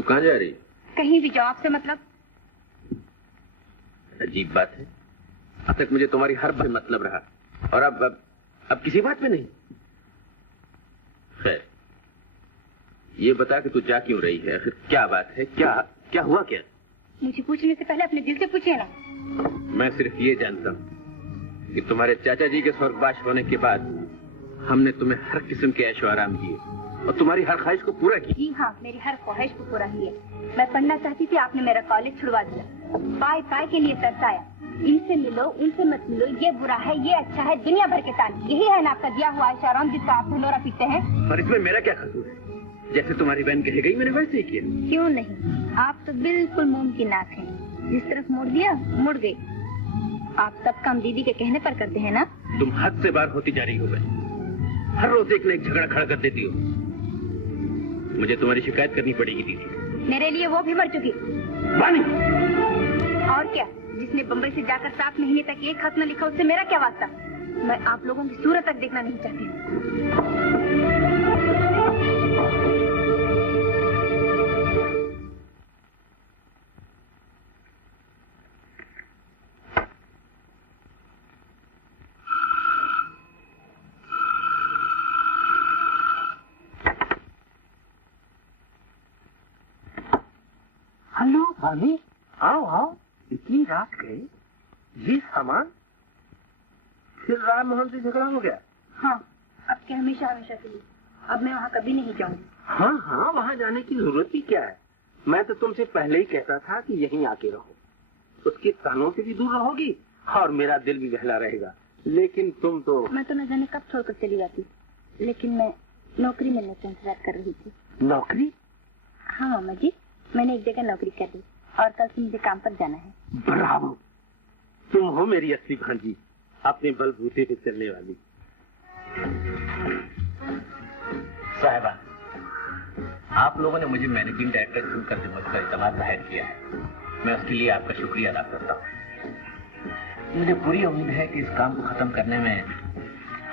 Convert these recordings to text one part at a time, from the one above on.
कहाँ जा रही? कहीं भी जाओ, आपसे मतलब? अजीब बात है, अब तक मुझे तुम्हारी हर बात मतलब रहा और अब किसी बात में नहीं। खैर, ये बता कि तू जा क्यों रही है? आखिर क्या बात है? क्या हुआ क्या? मुझे पूछने से पहले अपने दिल से पूछिए ना। मैं सिर्फ ये जानता हूँ कि तुम्हारे चाचा जी के स्वर्गवास होने के बाद हमने तुम्हें हर किस्म के ऐशो आराम दिए और तुम्हारी हर ख्वाहिश को पूरा किया। जी हाँ, मेरी हर ख्वाहिश को पूरा किया। मैं पढ़ना चाहती थी, आपने मेरा कॉलेज छुड़वा दिया। पाए पाए के लिए तरसाया, इनसे मिलो उनसे मत मिलो, ये बुरा है ये अच्छा है, दुनिया भर के तान। यही है ना आपका दिया हुआ आराम जिसका आप ढिंढोरा पीते हैं? और इसमें मेरा क्या कसूर है? जैसे तुम्हारी बहन कह गई मैंने वैसे ही किया। क्यों नहीं, आप तो बिल्कुल मोम की नाक हैं। जिस तरफ मुड़ दिया मुड़ गई। आप सब काम दीदी के कहने पर करते हैं ना? तुम हद से बाहर होती जा रही हो बहन। हर रोज एक न एक झगड़ा खड़ा कर देती हो। मुझे तुम्हारी शिकायत करनी पड़ेगी दीदी। मेरे लिए वो भी मर चुकी। वानी! और क्या, जिसने बम्बई से जाकर 7 महीने तक एक खत न लिखा, उससे मेरा क्या वास्ता? मैं आप लोगों की सूरत तक देखना नहीं चाहती। हेलो भाभी, आओ आओ, इतनी रात गए, ये सामान? फिर राम मोहन से झगड़ा हो गया? हाँ, अब क्या हमेशा हमेशा के लिए। अब मैं वहाँ कभी नहीं जाऊंगी। हाँ हाँ, वहाँ जाने की जरूरत ही क्या है? मैं तो तुमसे पहले ही कहता था कि यहीं आके रहो। उसके कानों से भी दूर रहोगी और मेरा दिल भी बहला रहेगा। लेकिन तुम तो... मैं तो न जाने कब छोड़कर चली जाती, लेकिन मैं नौकरी मिलने का इंतजार कर रही थी। नौकरी? हाँ मामा जी, मैंने एक जगह नौकरी कर ली और कल से मुझे काम पर जाना है। ब्रावो, तुम हो मेरी असली भांजी, अपने बलबूते पे चलने वाली। साहिबा, आप लोगों ने मुझे मैनेजिंग डायरेक्टर चुनकर जो मुझ पर इत्मीनान जाहिर किया है, मैं उसके लिए आपका शुक्रिया अदा करता हूँ। मुझे पूरी उम्मीद है कि इस काम को खत्म करने में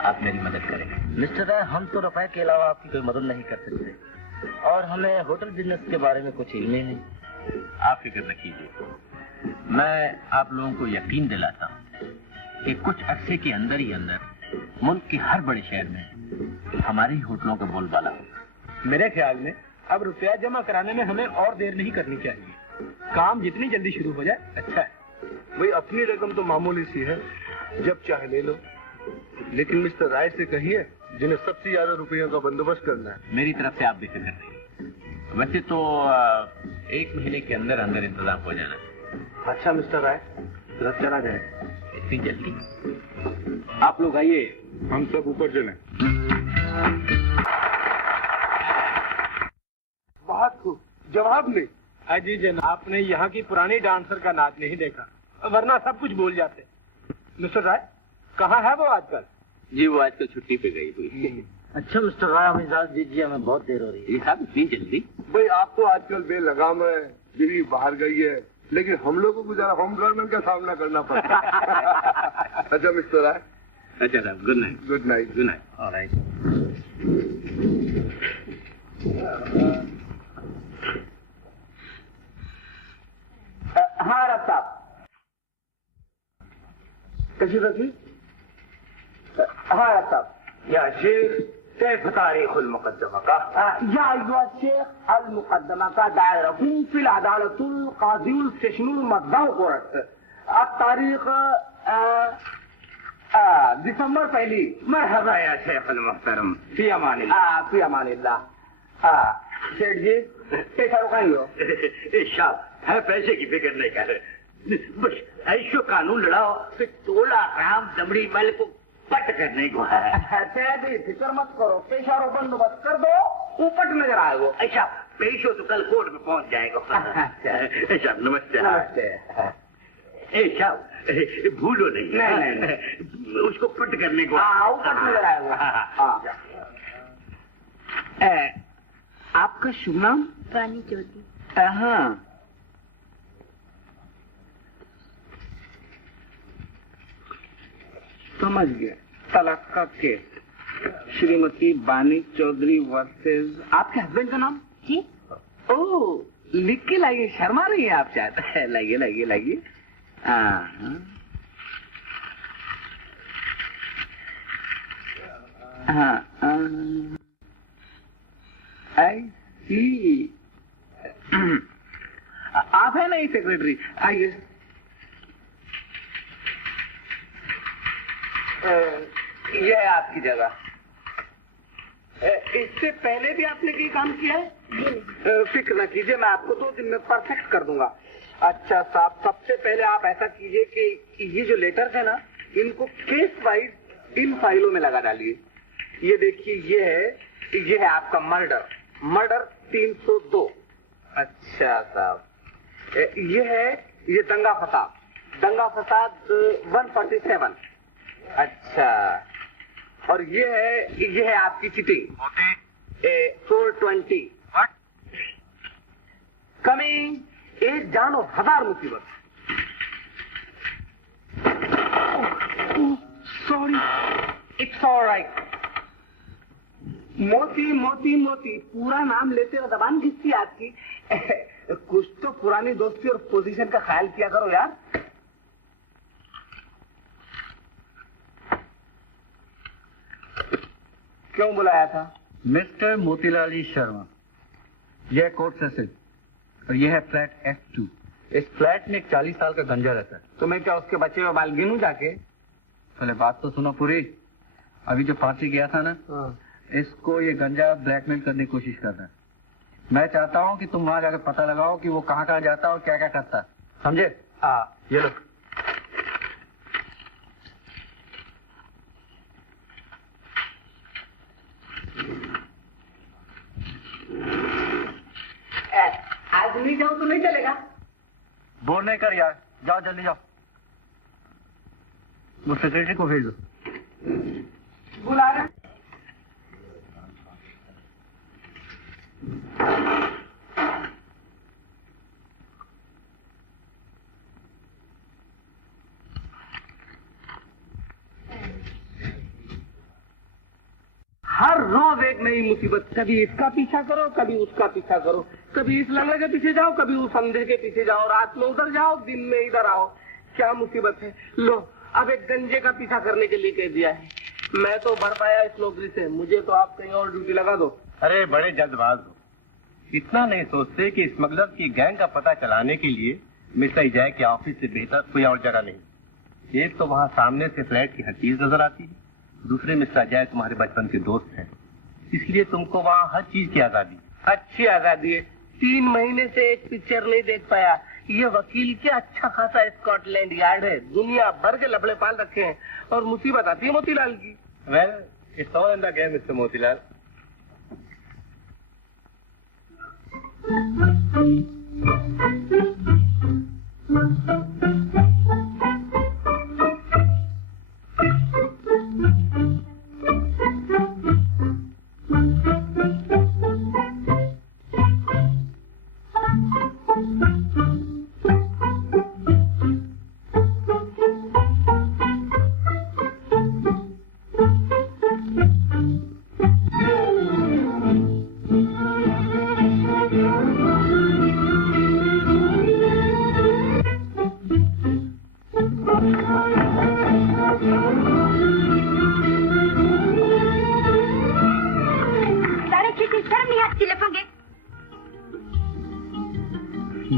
आप मेरी मदद करेंगे। मिस्टर राय, हम तो रुपए के अलावा आपकी कोई मदद नहीं कर सकते और हमें होटल बिजनेस के बारे में कुछ इल्म ही नहीं। आप फिक्र न कीजिए, मैं आप लोगों को यकीन दिलाता हूँ कि कुछ अरसे के अंदर ही अंदर मुल्क के हर बड़े शहर में हमारे ही होटलों का बोलबाला होगा। मेरे ख्याल में अब रुपया जमा कराने में हमें और देर नहीं करनी चाहिए। काम जितनी जल्दी शुरू हो जाए अच्छा है। भाई अपनी रकम तो मामूली सी है, जब चाहे ले लो, लेकिन मिस्टर राय से कहिए जिन्हें सबसे ज्यादा रुपयों का बंदोबस्त करना है। मेरी तरफ से आप बेफिक्र रहिए। वैसे तो 1 महीने के अंदर अंदर इंतजाम हो जाना। अच्छा मिस्टर राय, जरा चला जाए। इतनी जल्दी? आप लोग आइए, हम सब ऊपर चलें। बहुत खूब, जवाब नहीं। अजी जन, आपने यहाँ की पुरानी डांसर का नाच नहीं देखा, वरना सब कुछ भूल जाते। मिस्टर राय, कहाँ है वो आजकल? जी वो आजकल छुट्टी पे गई हुई। अच्छा मिस्टर राय, हमें इजाजत दीजिए, हमें बहुत देर हो रही है। ये साहब इतनी जल्दी? भाई आप तो आजकल बेलगाम है, बीवी बाहर गई है, लेकिन हम लोगों को जरा होम गवर्नमेंट का सामना करना पड़ता है। अच्छा मिस्टर राय। अच्छा साहब, good night. Good night. Good night. Alright. हाँ रब साहब, कैसी रखी? हाँ रब साहब। या शेख कैफ तारीखुल मुकद्दमा का या अय्युहा शेख अल मुकद्दमा का दायरकुम फिल अदालतुल काज़ीउल सेशनुल मद्दाउ कोर्ट। अब तारीख दिसंबर 1। मरहबा या शेख अल मुहतरम, फी अमानिल्लाह। फी अमानिल्लाह। सेठ जी, पैसा रुकाएंगे हो? शाह है, पैसे की फिक्र नहीं कर, बस ऐशो कानून लड़ाओ, फिर तोला राम दमड़ी मल को पट करने को है। फिक्र मत करो, पेशा रो बंदोबस्त कर दो, ऊपट नजर आएगा। ऐसा पेशो तो कल कोर्ट में पहुंच जाएगा। ऐसा नमस्ते। नमस्ते। ऐसा भूलो नहीं। नहीं। उसको पट करने को। ऊपट नजर आएगा। आपका शुभ नाम? रानी चौधरी। हाँ, समझ गए। तलाक का केस, श्रीमती बानी चौधरी वर्सेस आपके हस्बैंड का नाम? जी। ओह, लिख के लाइए, शर्मा रही है आप शायद। लाइए। हाँ, आई सी। आप है नहीं सेक्रेटरी? आइए। ये है आपकी जगह। इससे पहले भी आपने कहीं काम किया है? फिक्र न कीजिए, मैं आपको 2 दिन में परफेक्ट कर दूंगा। अच्छा साहब, सबसे पहले आप ऐसा कीजिए कि ये जो लेटर्स है ना, इनको केस वाइज इन फाइलों में लगा डालिए। ये देखिए, ये है आपका मर्डर 302। अच्छा साहब, ये दंगा फसाद 147। अच्छा, और ये है आपकी चीटिंग 420। कमी 1 जान और 1000 मुसीबत। Sorry, it's alright. मोती पूरा नाम लेते हो, जबान घिसती आपकी। कुछ तो पुरानी दोस्ती और पोजीशन का ख्याल किया करो यार। क्यों बुलाया था? मिस्टर मोतीलाल शर्मा, यह कोर्ट सेशन और यह है फ्लैट F2। इस फ्लैट में एक 40 साल का गंजा रहता है। तो मैं क्या उसके बच्चे में बाल गिनूं जाके? पहले बात तो सुनो पूरी। अभी जो फांसी गया था ना, इसको ये गंजा ब्लैकमेल करने की कोशिश कर रहा है। मैं चाहता हूँ कि तुम वहां जाकर पता लगाओ कि वो कहाँ जाता है और क्या क्या करता है, समझे? ये लो। आज नहीं जाऊं तो नहीं चलेगा? बोर नहीं कर यार, जाओ जल्दी जाओ। वो सेक्रेटरी को भेज दो। बुला रहे। नई मुसीबत, कभी इसका पीछा करो, कभी उसका पीछा करो, कभी इस लंगड़े के पीछे जाओ, कभी उस अंधे के पीछे जाओ, रात में उधर जाओ, दिन में इधर आओ। क्या मुसीबत है। लो अब एक गंजे का पीछा करने के लिए कह दिया है। मैं तो भर पाया इस नौकरी से, मुझे तो आप कहीं और ड्यूटी लगा दो। अरे बड़े जल्दबाज हो, इतना नहीं सोचते कि स्मगलर की गैंग का पता चलाने के लिए मिस्टर अजय के ऑफिस से बेहतर कोई और जगह नहीं। एक तो वहाँ सामने से फ्लैट की हर चीज नजर आती है, दूसरे मिस्टर अजय तुम्हारे बचपन के दोस्त हैं, इसलिए तुमको वहाँ हर चीज की आजादी। अच्छी आजादी है। 3 महीने से एक पिक्चर नहीं देख पाया। ये वकील क्या अच्छा खासा स्कॉटलैंड यार्ड है, दुनिया भर के लफड़े पाल रखे हैं, और मुसीबत आती है मोतीलाल की। Well it's all in the game mister Motilal.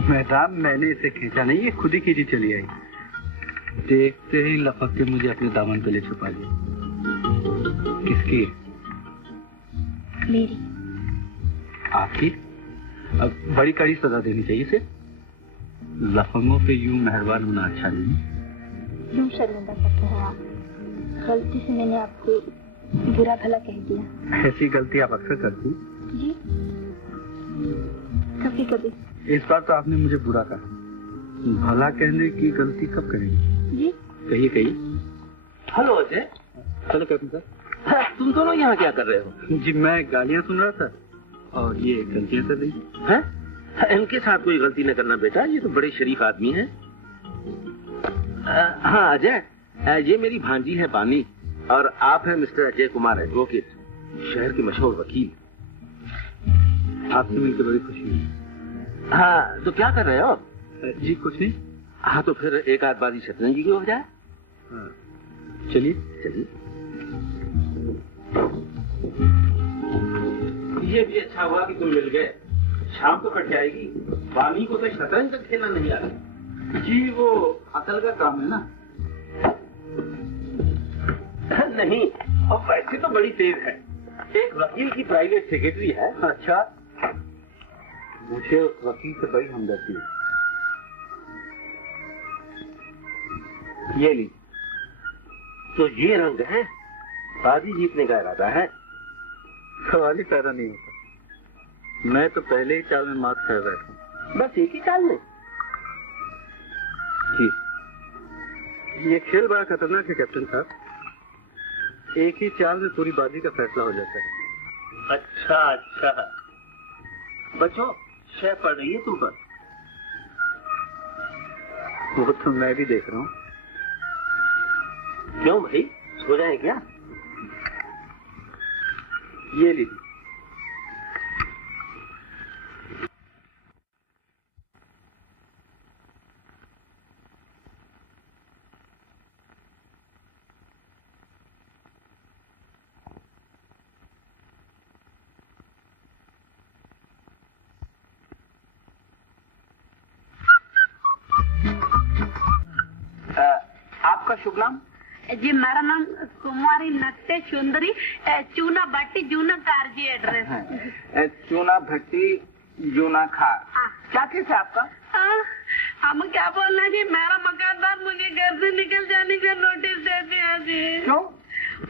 Madam मैंने इसे खींचा नहीं, ये खुद ही खींची चली आई। देखते ही लपक के मुझे अपने दामन तले छुपा लिया। किसकी? मेरी। आपकी? अब बड़ी कड़ी सजा देनी चाहिए इसे। लफंगों पे यूं मेहरबान होना अच्छा नहीं। क्यों शर्मिंदा करते हैं आप? गलती से मैंने आपको बुरा भला कह दिया। ऐसी गलती आप अक्सर करती? जी कभी कभी। इस बार तो आपने मुझे बुरा कहा। भला कहने की गलती कब करेंगे? जी कहिए कहिए। हेलो अजय। चलो कैप्टन साहब। तुम दोनों यहाँ क्या कर रहे हो? जी मैं गालियाँ सुन रहा था और ये गलतियाँ कर रही हैं? इनके साथ कोई गलती न करना बेटा, ये तो बड़े शरीफ आदमी हैं। हाँ अजय, ये मेरी भांजी है बानी, और आप हैं मिस्टर अजय कुमार एडवोकेट, शहर के मशहूर वकील। आपसे मिलकर बड़ी खुशी हुई। हाँ तो क्या कर रहे हो? जी कुछ नहीं। हाँ तो फिर एक आध बाजी शतरंज की हो जाए। चलिए चलिए। ये भी अच्छा हुआ कि तुम मिल गए, शाम तो कट जाएगी। बानी को तो शतरंज तक खेलना नहीं आता। जी वो अकल का काम है ना। नहीं, और वैसे तो बड़ी तेज है। एक वकील की प्राइवेट सेक्रेटरी है। अच्छा, मुझे उस वकील से बड़ी हमदर्दी है। ये ली। तो ये रंग है, बाजी जीतने का इरादा है। सवाल ही पैदा नहीं होता। मैं तो पहले ही चाल में मात कर बैठा। बस एक ही चाल में? जी ये खेल बड़ा खतरनाक है कैप्टन साहब। एक ही चाल में पूरी बाजी का फैसला हो जाता है। अच्छा अच्छा। बच्चों शय पड़ रही है तुम पर। वो तो मैं भी देख रहा हूँ। क्यों भाई, सो जाए क्या? ये लीजिए। आपका शुभ नाम? जी मेरा नाम कुमारी नट्टे सुंदरी चूना भट्टी जूना कार जी एड्रेस। चूना भट्टी जूना खार। क्या केस है आपका? हम क्या बोलना जी, मेरा मकानदार मुझे घर से निकल जाने का नोटिस देते हैं जी। क्यों?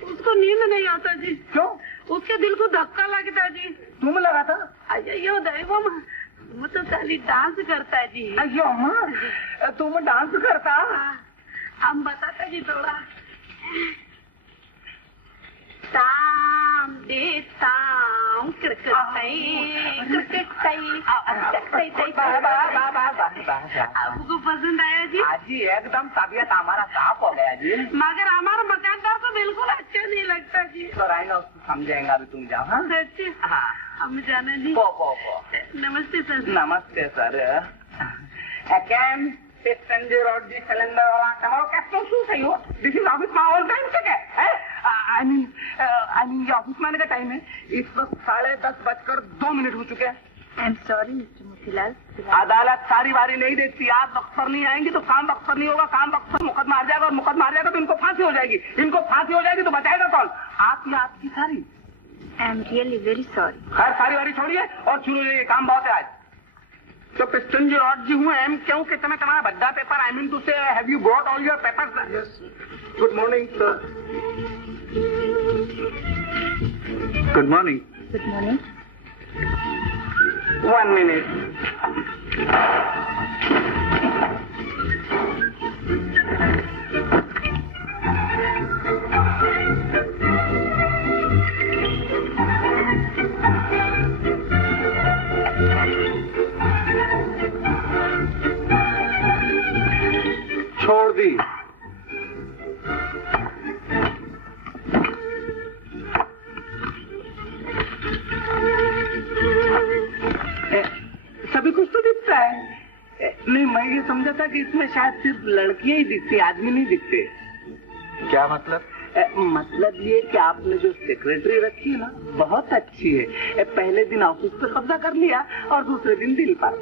उसको नींद नहीं आता जी। क्यों? उसके दिल को धक्का लगता जी। तुम लगा था? अयो दैवम, वो तो खाली डांस करता है जी। अयो अम्मा, तुम डांस करता? हम बताते जी थोड़ा। ताम दे ताम क्रिकेट आपको पसंद आया जी? जी एकदम तबीयत हमारा साफ हो गया जी। मगर हमारा मकानदार को बिल्कुल अच्छा नहीं लगता जी। तो राइनो उसको समझेगा अभी, तुम जाओ। हाँ सच्ची? हाँ हम जाना जी। नमस्ते सर। नमस्ते sir. Again Sanjay road G cylinder वाला कमरो कैसे शू सही हो? दिस इज ऑफिस माहौल टाइम से क्या है? आई मीन ये ऑफिस में आने का टाइम है। इस वक्त 10:10 हो चुके हैं। I am sorry mister Motilal. अदालत सारी बारी नहीं देखती। आप बख्तर नहीं आएंगी तो काम बख्तर नहीं होगा, काम बख्तर मुकदमा आ जाएगा, और मुकदमा आ जाएगा तो इनको फांसी हो जाएगी। इनको फांसी हो जाएगी तो बचाएगा कौन? आप या आपकी सारी? I am really very sorry. खैर सारी बारी छोड़िए और शुरू ये काम बहुत है आज। तो पिस्टन जी रॉड जी हुए एम क्यों कि तुम्हारा बड्डा पेपर, आई मीन टू से have you brought all your papers? Yes. Good morning sir. Good morning. Good morning. 1 minute. छोड़ दी। सभी कुछ तो दिखता है। नहीं, मैं ये समझा था कि इसमें शायद सिर्फ लड़कियां ही दिखती, आदमी नहीं दिखते। क्या मतलब? मतलब ये कि आपने जो सेक्रेटरी रखी है ना, बहुत अच्छी है। पहले दिन ऑफिस पे कब्जा कर लिया और दूसरे दिन दिल पर।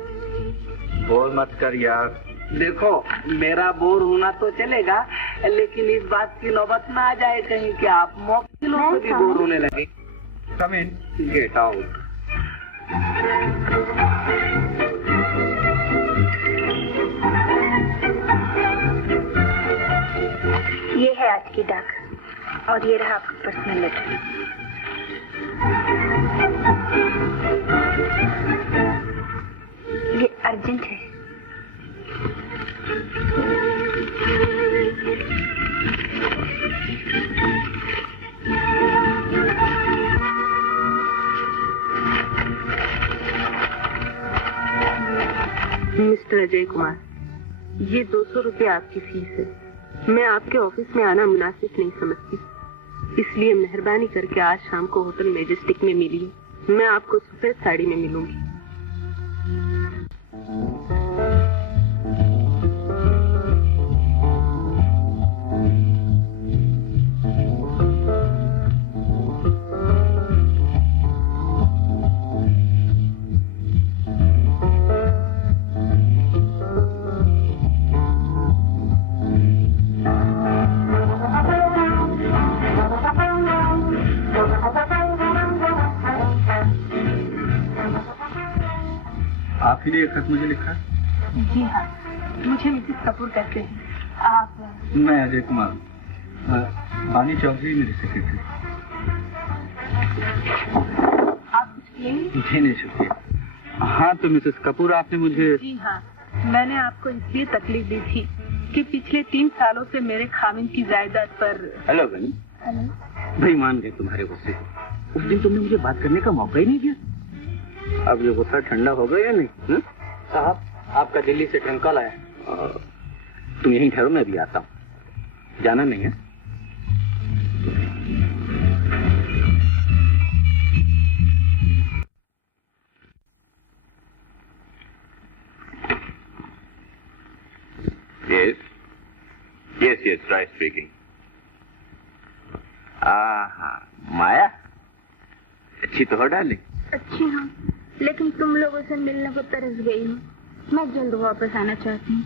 बोर मत कर यार। देखो, मेरा बोर होना तो चलेगा, लेकिन इस बात की नौबत ना आ जाए कहीं कि आप मौकिलों से भी बोर होने लगे। Come in. Get out. ये है आज की डाक और ये रहा आपका पर्सनल लेटर। ये अर्जेंट है। मिस्टर अजय कुमार, ये 200 रुपये आपकी फीस है। मैं आपके ऑफिस में आना मुनासिब नहीं समझती, इसलिए मेहरबानी करके आज शाम को होटल मेजेस्टिक में मिलिए। मैं आपको सफेद साड़ी में मिलूंगी। आप ही ने ये खत मुझे लिखा? जी हाँ, मुझे मिसेस कपूर कहते हैं। आप? मैं अजय कुमार, बानी चौधरी मेरी सेक्रेटरी। आप कुछ लेंगे? जी नहीं, शुक्रिया। हाँ तो मिसेस कपूर, आपने मुझे? जी हाँ, मैंने आपको इसलिए तकलीफ दी थी कि पिछले 3 सालों से मेरे खामिन की जायदाद पर। हेलो बनी। हेलो। भाई मान गए तुम्हारे गुस्से। उस दिन तुमने मुझे बात करने का मौका ही नहीं दिया। अब ये गुस्सा ठंडा हो गया या नहीं? साहब, आपका दिल्ली से ट्रेन कॉल आया। तुम यहीं ठहरो, मैं भी आता हूँ। जाना नहीं है? Yes, right speaking. माया, अच्छी तो हो डाली। अच्छी हूँ, लेकिन तुम लोगों से मिलने को तरस गई हूँ। मैं जल्द वापस आना चाहती हूँ।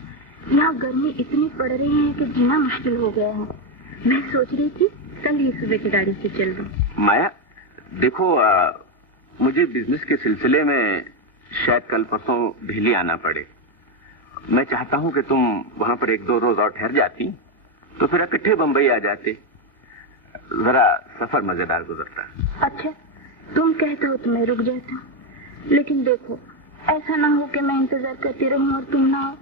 यहाँ गर्मी इतनी पड़ रही है कि जीना मुश्किल हो गया है। मैं सोच रही थी कल ही सुबह की गाड़ी से चल दूँ। माया, देखो मुझे बिजनेस के सिलसिले में शायद कल परसों दिल्ली आना पड़े। मैं चाहता हूँ कि तुम वहाँ पर 1-2 रोज और ठहर जाती, तो फिर इकट्ठे बम्बई आ जाते। जरा सफर मजेदार गुजरता। अच्छा, तुम कहते हो तो मैं रुक जाता हूँ, लेकिन देखो ऐसा ना हो कि मैं इंतजार करती रहूं और तुम ना आओ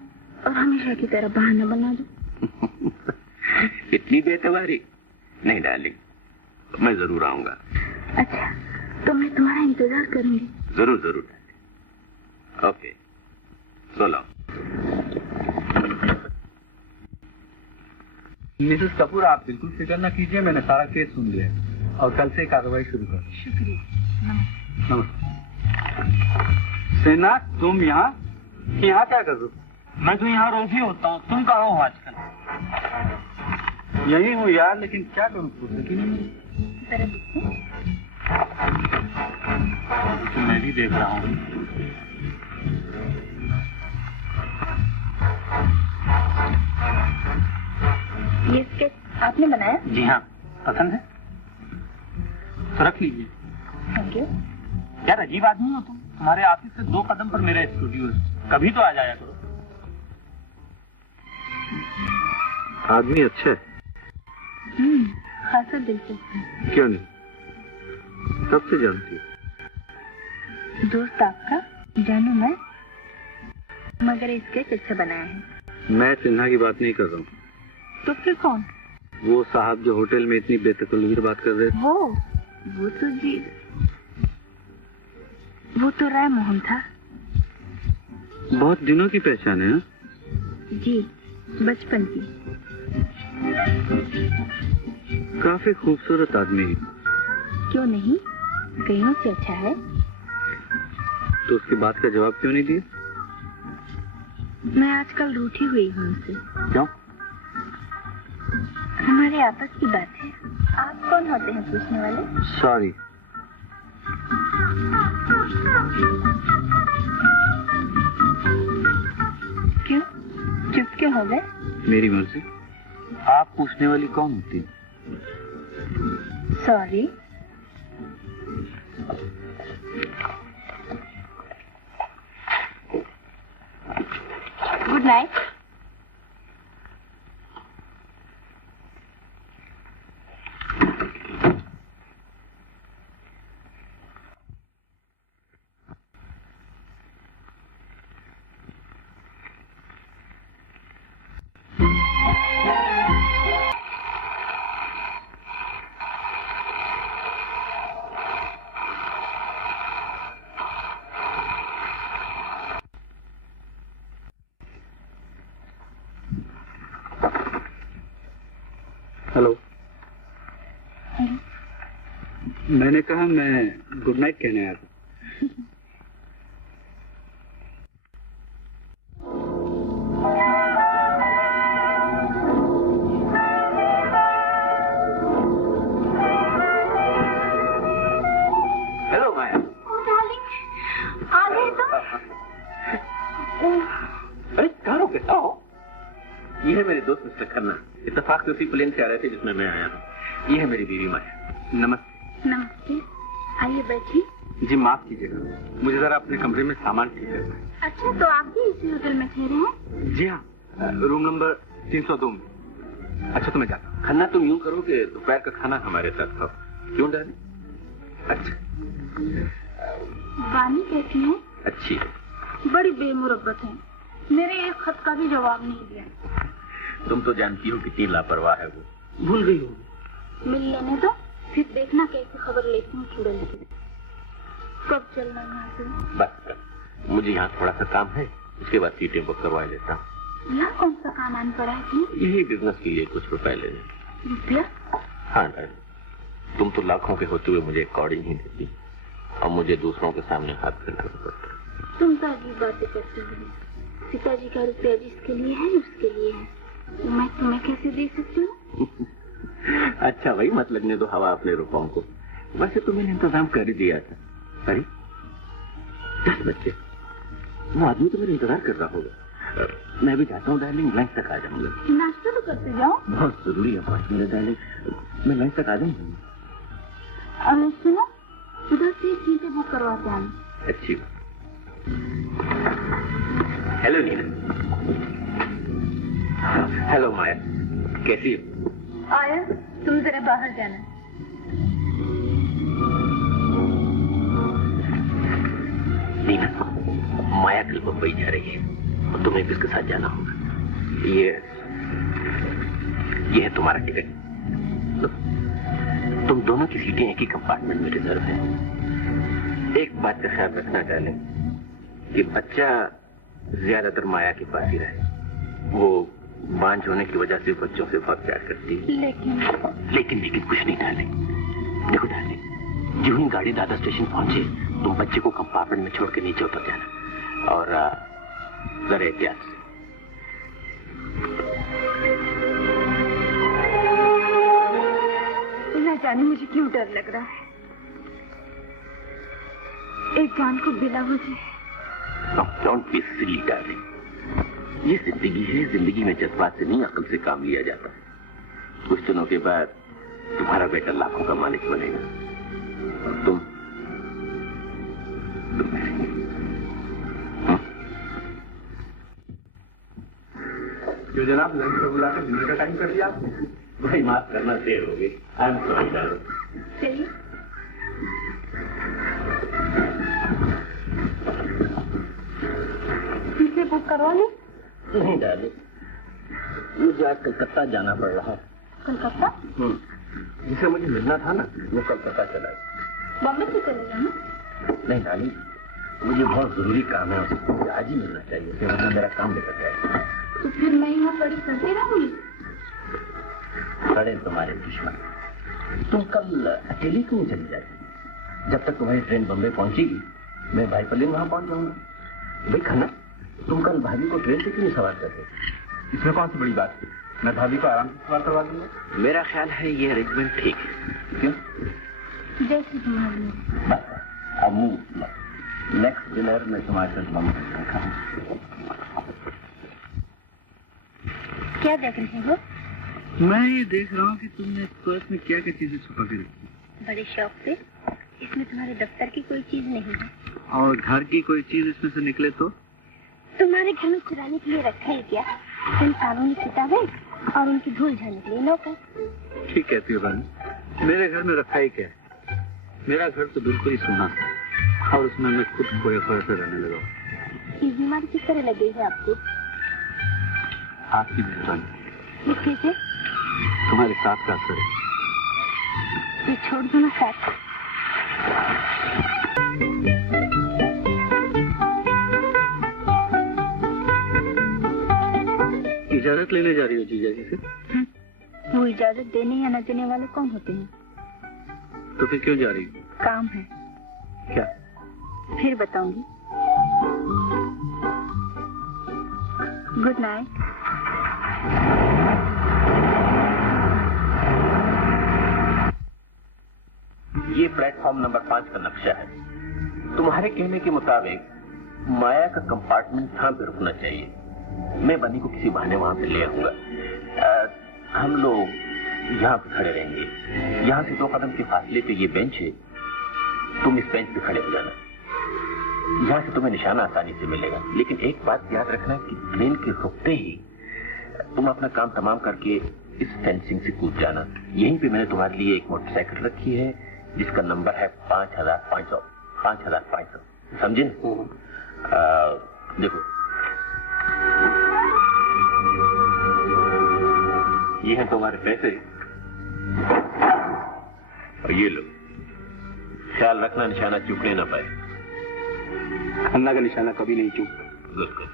और हमेशा की तरह बहाना बना दो। इतनी बेतवारी नहीं डार्लिंग, मैं जरूर आऊंगा। अच्छा, तो मैं तुम्हारा इंतजार करूंगी। जरूर जरूर। Okay, so long. Mrs Kapoor, आप बिल्कुल फिक्र न कीजिए, मैंने सारा केस सुन लिया और कल से कार्रवाई शुरू कर। शुक्रिया। नमस्ते। सेना, तुम यहाँ क्या कर रहे हो? मैं तो यहाँ रोज ही होता हूँ, तुम कहाँ हो आजकल? यही हूँ यार, लेकिन क्या करूँ, फुर्सत ही नहीं। तो मैं भी देख रहा हूँ। ये स्केच आपने बनाया? जी हाँ, पसंद है तो रख लीजिए। Thank you. यार अजीब आदमी हो तुम, तुम्हारे ऑफिस से 2 कदम पर मेरा स्टूडियो है, कभी तो आ जाया करो। आदमी अच्छा है। खासा दिलचस्प है। क्यों नहीं, सबसे जानती है। दोस्त आपका जानू मैं, मगर स्केच अच्छा बनाया है। मैं सिन्हा की बात नहीं कर रहा हूँ। तो फिर कौन? वो साहब जो होटल में इतनी बेतकल्लुफ़ बात कर रहे थे। वो तो राय मोहन था। बहुत दिनों की पहचान है। जी, बचपन की। काफी खूबसूरत आदमी है। क्यों नहीं, कईयों से अच्छा है। तो उसकी बात का जवाब क्यों नहीं दिया? मैं आजकल रूठी हुई हूँ उनसे। क्यों? हमारे आपस की बात है। आप कौन होते हैं पूछने वाले? सॉरी। क्यों, चुप क्यों हो गए? मेरी मर्जी। आप पूछने वाली कौन होती है? सॉरी। Good night. हेलो। मैंने कहा मैं गुड नाइट कहने आया था। हेलो माया। आ गए तो? अरे कहाँ रुके? आओ। ये है मेरे दोस्त मिस्टर खन्ना, इत्तेफाक से उसी प्लेन से आ रहे थे जिसमें मैं आया हूँ। ये है मेरी बीवी माया। नमस्ते। नमस्ते, आइए बैठिए। जी माफ कीजिएगा, मुझे जरा अपने कमरे में सामान ठीक करना है। अच्छा, तो आप भी इसी होटल में ठहरे हैं? जी हाँ, रूम नंबर 302 में। अच्छा तो मैं जाता हूँ। खन्ना तुम यूं करो कि दोपहर का खाना हमारे साथ खाओ। क्यों डाले? अच्छा। वानी कैसी है? अच्छी है। बड़ी बेमुरब्बत है, मेरे एक खत का भी जवाब नहीं दिया। तुम तो जानती हो कितनी लापरवाह है वो। भूल गई हो। मिल लेने दो, फिर देखना कैसे खबर लेती हूँ चुड़ैल की। कब चलना यहाँ से? बस मुझे यहाँ थोड़ा सा काम है, उसके बाद सीटें बुक करवा लेता हूँ। यहाँ कौन सा काम आन पड़ा है तुम? यही बिजनेस के लिए कुछ रुपए लेने। रुपया? हाँ डार्लिंग, तुम तो लाखों के होते हुए मुझे एक कौड़ी नहीं देती और मुझे दूसरों के सामने हाथ फैलाना पड़ता। तुम तो अजीब बातें करते हो। पिताजी का रुपया जिसके लिए है उसके लिए है, मैं तुम्हें कैसे दे सकती हूँ? अच्छा भाई, मत लगने दो हवा अपने रुपयों को। वैसे तो मैंने इंतजाम कर ही दिया था। अरे 10 बच्चे, वो आदमी तो मेरा इंतजार कर रहा होगा। मैं भी जाता हूँ डार्लिंग, लंच तक आ जाऊंगा। नाश्ता तो करते जाओ। बहुत जरूरी है बात मेरे डार्लिंग, मैं लंच तक आ जाऊंगा। और सुनो, उधर से सीटें बुक करवाते हैं। अच्छी बात। हेलो नीना। हेलो माया, कैसी हो? आया, तुम जरा बाहर जाना। नीना, माया कल मुंबई जा रही है और तुम्हें भी उसके साथ जाना होगा। ये है तुम्हारा टिकट। तुम दोनों की सीटें एक ही कंपार्टमेंट में रिजर्व है। एक बात का ख्याल रखना डार्लिंग कि बच्चा ज्यादातर माया के पास ही रहे। वो बांझ होने की वजह से बच्चों से बहुत प्यार करती है। लेकिन कुछ नहीं डार्लिंग। देखो डार्लिंग, जो ही गाड़ी दादा स्टेशन पहुंचे तुम बच्चे को कंपार्टमेंट में छोड़ के नीचे उतर जाना और जरा एहतियात से। न जाने मुझे क्यों डर लग रहा है। एक जान को बिना मुझे। Don't be silly darling. ये जिंदगी है, जिंदगी में जज्बात से नहीं अक्ल से काम लिया जाता है। कुछ दिनों के बाद तुम्हारा बेटा लाखों का मालिक बनेगा और तुम जो जनाब लंच पर बुलाकर डिनर का टाइम कर दिया आपने। भाई माफ करना, देर हो गई। I am sorry darling. चलिए इसे बुक करवा लें। नहीं डार्लिंग, मुझे आज कलकत्ता जाना पड़ रहा है। कलकत्ता? जिसे मुझे मिलना था ना वो कलकत्ता चला गया। बॉम्बे से चले जाना? नहीं डार्लिंग, मुझे बहुत जरूरी काम है, उसको मुझे आज ही मिलना चाहिए, फिर वरना मेरा काम बिगड़ जाएगा। तो फिर मैं यहाँ पड़ी करते रहूंगी। बड़े तुम्हारे दुश्मन। तुम कल अकेली क्यों चली जाएगी? जब तक तुम्हारी ट्रेन बम्बई पहुंचेगी मैं भाई पल्ले वहां पहुंच जाऊंगा। भाई खन्ना, तुम कल भाभी को ट्रेन से क्यों नहीं सवार करते? इसमें कौन सी बड़ी बात है? मैं भाभी को आराम से सवार करवा दूंगा। मेरा ख्याल है ये अरेंजमेंट ठीक है। क्यों? जैसे तुम्हारी। बस अब मूव। नेक्स्ट डिनर में तुम्हारे साथ बम्बई खाऊंगा। क्या देख रहे हो? मैं ये देख रहा हूँ कि तुमने इस पर्स में क्या क्या चीजें छुपा के रखी। बड़े शौक से। इसमें तुम्हारे दफ्तर की कोई चीज नहीं है। और घर की कोई चीज इसमें से निकले तो? तुम्हारे घर में चुराने के लिए रखा है क्या? इन कानूनी किताबें और उनकी धूल झड़ने के लिए नौकर। ठीक कहती हो बहन, मेरे घर में रखा ही क्या है? मेरा घर तो बिल्कुल ही सुना है और उसमें मैं खुद खोए खोए से रहने लगा। ये बीमारी किस तरह लगी है आपको? आपकी मेहरबानी। किस से? तुम्हारे साथ का असर है। ये छोड़ दो ना साथ। इजाजत लेने जा रही हो जीजा जी से? वो इजाजत देने या न देने वाले कौन होते हैं? तो फिर क्यों जा रही हो? काम है। क्या? फिर बताऊंगी। Good night. ये प्लेटफॉर्म नंबर 5 का नक्शा है। तुम्हारे कहने के मुताबिक माया का कंपार्टमेंट यहाँ पे रुकना चाहिए। मैं बनी को किसी बहाने वहां पे ले आऊंगा। हम लोग यहाँ पे खड़े रहेंगे। यहाँ से 2 कदम के फासले पे ये बेंच है, तुम इस बेंच पे खड़े हो जाना। यहाँ से तुम्हें निशाना आसानी से मिलेगा। लेकिन एक बात याद रखना कि प्लेन के रुकते ही तुम अपना काम तमाम करके इस फेंसिंग से कूद जाना। यहीं पे मैंने तुम्हारे लिए एक मोटरसाइकिल रखी है जिसका नंबर है 5500। समझे? देखो ये हैं तुम्हारे पैसे और ये लो। ख्याल रखना निशाना चूकने ना पाए। खन्ना का निशाना कभी नहीं चूकता। बिल्कुल।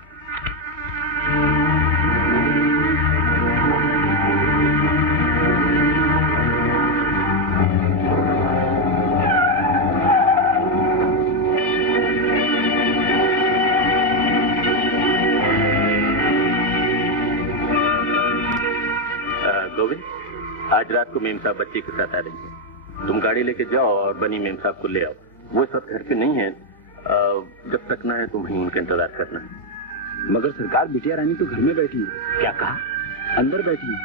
गोविंद, आज रात को मेम साहब बच्चे के साथ आ रही है। तुम गाड़ी लेके जाओ और बनी मेम साहब को ले आओ। वो इस वक्त घर पे नहीं है। जब तक ना है तुम वहीं उनका इंतजार करना। मगर सरकार बिटिया रानी तो घर में बैठी है। क्या कहा? अंदर बैठी है।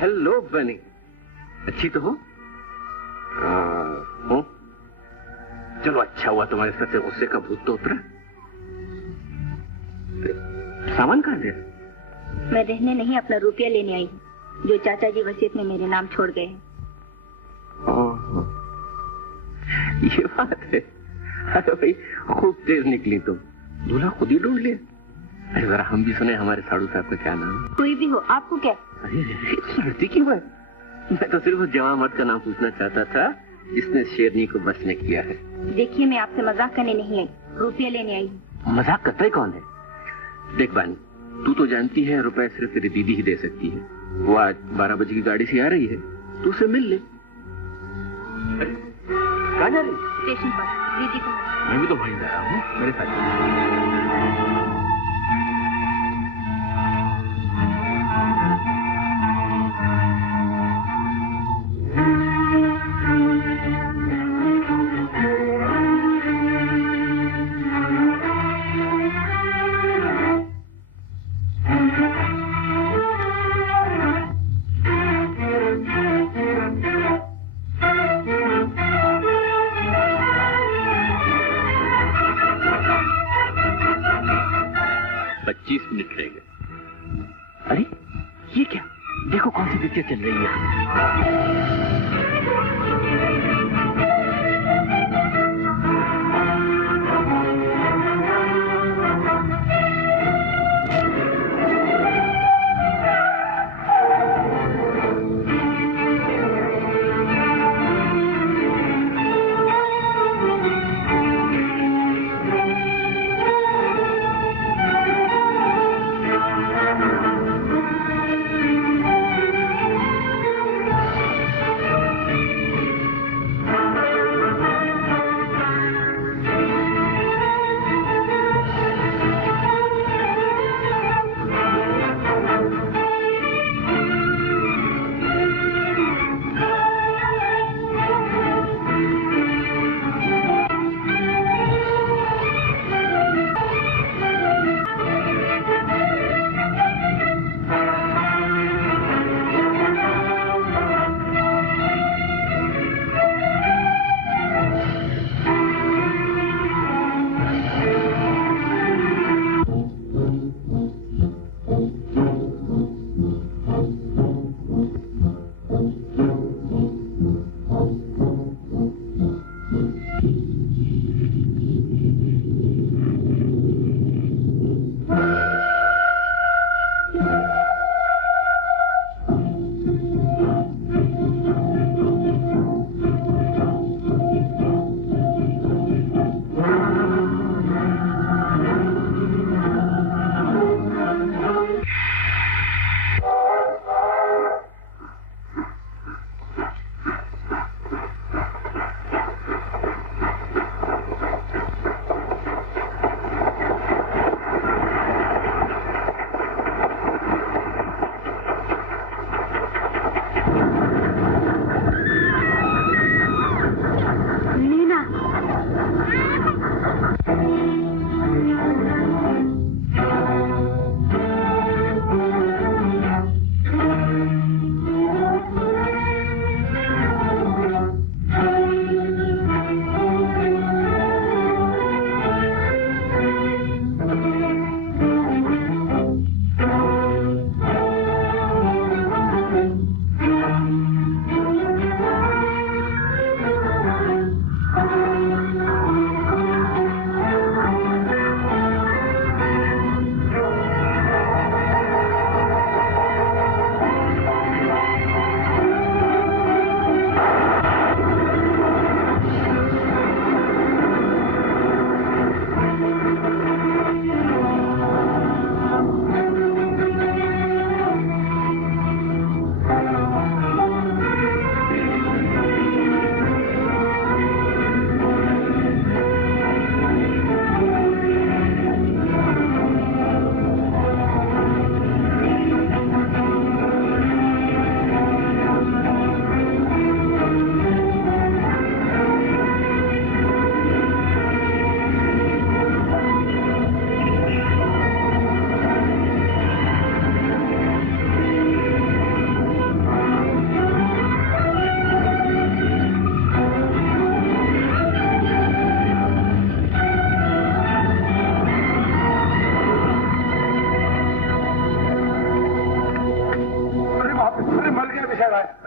हेलो बनी, अच्छी तो हो? चलो अच्छा हुआ तुम्हारे सर से गुस्से का भूत तो उतरा। सामान कहाँ दे? मैं रहने नहीं अपना रुपया लेने आई हूँ जो चाचा जी वसीयत में मेरे नाम छोड़ गए हैं। ये बात है। अरे भाई खूब तेज निकली तुम, दूल्हा खुद ही ढूंढ लिया। अरे जरा हम भी सुने हमारे साधु साहब का क्या नाम है? कोई भी हो, आपको क्या? अरे लड़ती क्यों है? मैं तो सिर्फ उस जवान मर्द का नाम पूछना चाहता था जिसने शेरनी को बस में किया है। देखिए मैं आपसे मजाक करने नहीं आई, रुपये लेने आई हूँ। मजाक करता ही कौन है? देख बानी, तू तो जानती है रुपए सिर्फ तेरी दीदी ही दे सकती है। वो आज 12 बजे की गाड़ी से आ रही है, तू उसे मिल ले। कहाँ जा रही? स्टेशन पर दीदी को। मैं भी तो वहीं जा रहा हूँ, मेरे साथ। अरे ये क्या? देखो कौन सी पिक्चर चल रही है।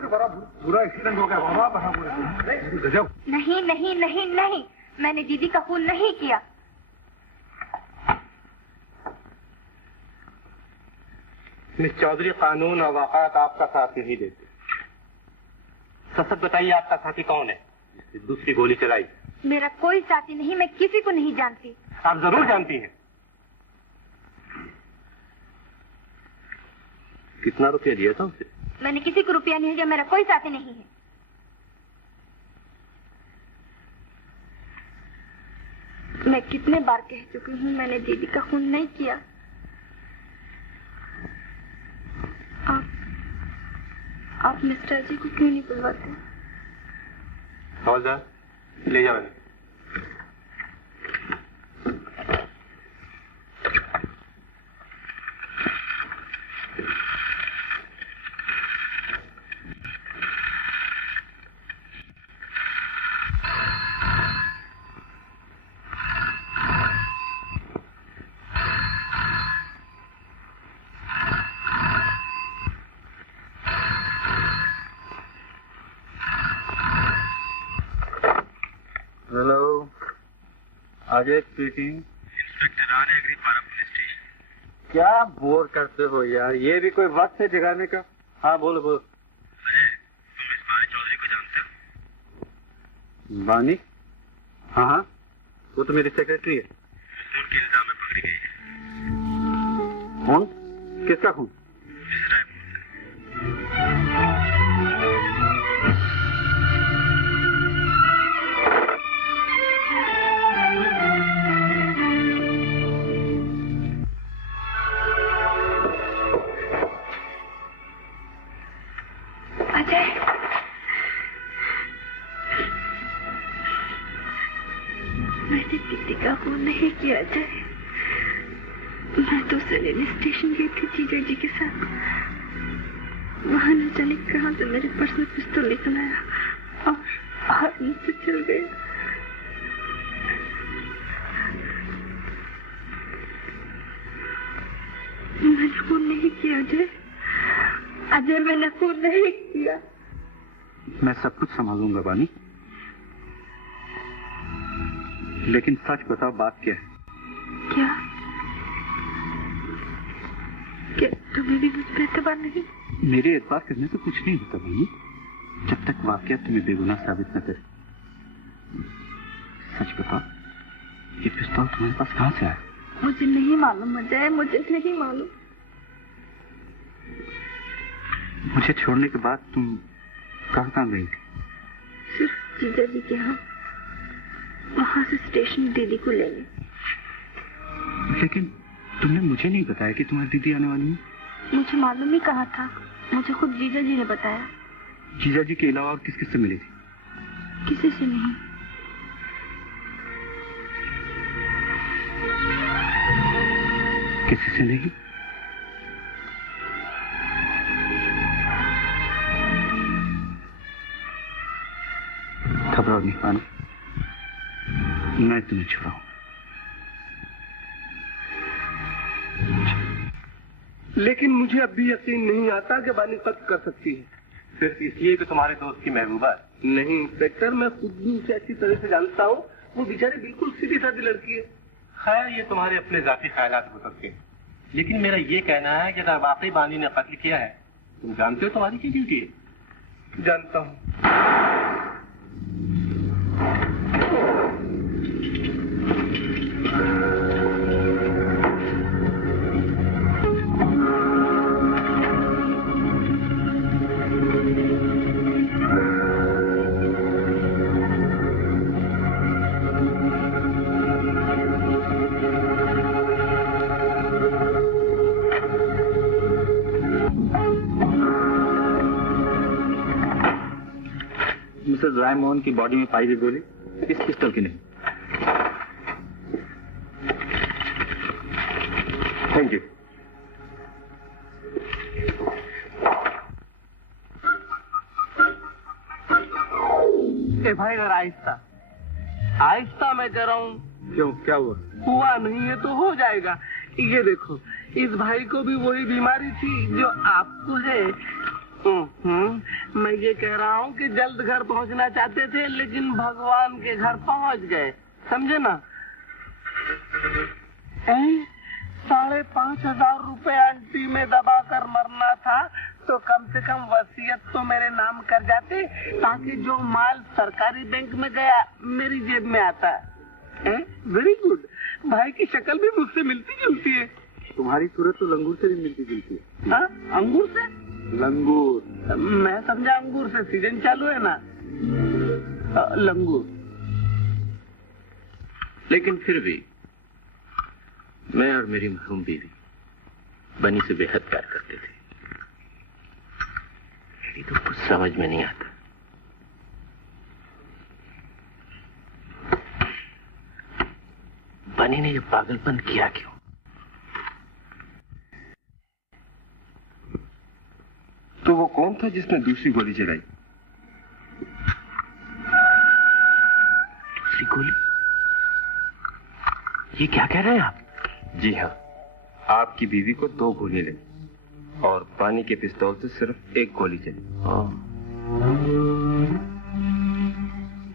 बड़ा बुरा एक्सीडेंट हो गया बाबा, बड़ा बुरा। गजब। नहीं नहीं नहीं नहीं, मैंने दीदी का खून नहीं किया। मिस चौधरी, कानून और वाक़ात आपका साथ नहीं देते। सच बताइए, आपका साथी कौन है जिसने दूसरी गोली चलाई? मेरा कोई साथी नहीं, मैं किसी को नहीं जानती। आप जरूर जानती हैं। कितना रुपया दिया था उसे? मैंने किसी को रुपया नहीं दिया, मेरा कोई साथी नहीं है। मैं कितने बार कह चुकी हूँ मैंने दीदी का खून नहीं किया। आप मिस्टर जी को क्यों नहीं बुलवाते? हवलदार, ले जाओ। Hello, Ajay speaking. इंस्पेक्टर आने अग्रीपारा पुलिस स्टेशन। क्या बोर करते हो यार, ये भी कोई वक्त है जगाने का। हाँ बोलो बोलो। अजय, तुम इस बानी चौधरी को जानते हो? बानी? हाँ हाँ, वो तो मेरी सेक्रेटरी है। खून के इल्जाम में पकड़ी गई है। खून? किसका खून? मिस रायमोहन। मैंने दीदी का खून नहीं किया अजय। मैं तो सलेनी स्टेशन गई थी जीजा जी के साथ। वहां न जाने कहां से मेरे पर्स में पिस्तौल निकल आया और मुझसे चल गया। मैंने खून नहीं किया अजय। अजय, मैंने खून नहीं किया। मैं सब कुछ संभालूंगा बानी, लेकिन सच बताओ बात क्या है? क्या? क्या तुम्हें भी मुझ पर एतबार नहीं? मेरे एतबार करने से कुछ नहीं होता बानी, जब तक वाकया तुम्हें बेगुनाह साबित न करे। सच बताओ, ये पिस्तौल तुम्हारे पास कहाँ से आया? मुझे नहीं मालूम अजय, मुझे नहीं मालूम। मुझे छोड़ने के बाद तुम कहाँ गई थी? सिर्फ जीजा जी के यहाँ, वहां से स्टेशन दीदी को लेने। लेकिन तुमने मुझे नहीं बताया कि तुम्हारी दीदी आने वाली है। मुझे मालूम ही कहा था, मुझे खुद जीजा जी ने बताया। जीजा जी के अलावा और किस किस से मिली थी? किसी से नहीं। किसी से नहीं? घबराओ नहीं पानी, मैं तुम्हें छुड़ाऊं। लेकिन मुझे अब भी यकीन नहीं आता कि बानी कत्ल कर सकती है। सिर्फ इसलिए कि तुम्हारे दोस्त की महबूबा? नहीं इंस्पेक्टर, मैं खुद भी उसे अच्छी तरह से जानता हूँ। वो बेचारी बिल्कुल सीधी सादी लड़की है। खैर, ये तुम्हारे अपने जाती ख्यालात हो सकते हैं, लेकिन मेरा ये कहना है कि अगर वाकई बानी ने कत्ल किया है, तुम जानते हो तुम्हारी क्या ड्यूटी है? जानता हूँ। मिसेस रायमोहन की बॉडी में पाई गई गोली इस पिस्टल की नहीं। Thank you. ए भाई जरा आहिस्ता आहिस्ता, मैं कह रहा हूँ। क्यों, क्या हुआ? हुआ नहीं है तो हो जाएगा। ये देखो, इस भाई को भी वही बीमारी थी जो आपको है, मैं ये कह रहा हूँ कि जल्द घर पहुँचना चाहते थे, लेकिन भगवान के घर पहुँच गए, समझे ना? 5,500 रुपए आंटी में दबा कर मरना था, तो कम से कम वसीयत तो मेरे नाम कर जाते, ताकि जो माल सरकारी बैंक में गया मेरी जेब में आता है। Very good. भाई की शक्ल भी मुझसे मिलती जुलती है। तुम्हारी सूरत तो लंगूर से भी मिलती जुलती है। हाँ, अंगूर से? लंगूर। मैं समझा अंगूर से, सीजन चालू है ना। लंगूर। लेकिन फिर भी मैं और मेरी मरहूम बीवी बनी से बेहद प्यार करते थे। मेरी तो कुछ समझ में नहीं आता। बनी ने ये पागलपन किया क्यों? तो वो कौन था जिसने दूसरी गोली चलाई? दूसरी गोली? ये क्या कह रहे हैं आप? जी हाँ, आपकी बीवी को 2 गोली लगी और पानी के पिस्तौल से सिर्फ 1 गोली चली।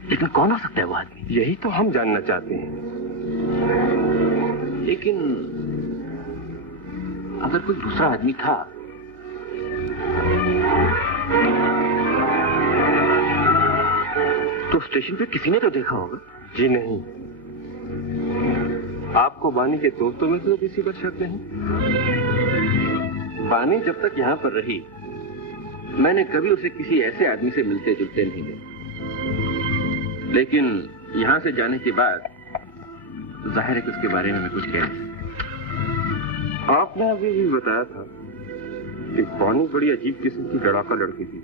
लेकिन कौन हो सकता है वो आदमी? यही तो हम जानना चाहते हैं। लेकिन अगर कोई दूसरा आदमी था तो स्टेशन पे किसी ने तो देखा होगा। जी नहीं, आपको बानी के दोस्तों में तो किसी पर शक नहीं? बानी जब तक यहाँ पर रही, मैंने कभी उसे किसी ऐसे आदमी से मिलते जुलते नहीं देखा। लेकिन यहाँ से जाने के बाद जाहिर है कि उसके बारे में मैं कुछ कह नहीं सकता। आपने अभी भी बताया था कि बानी बड़ी अजीब किस्म की लड़ाका लड़की थी।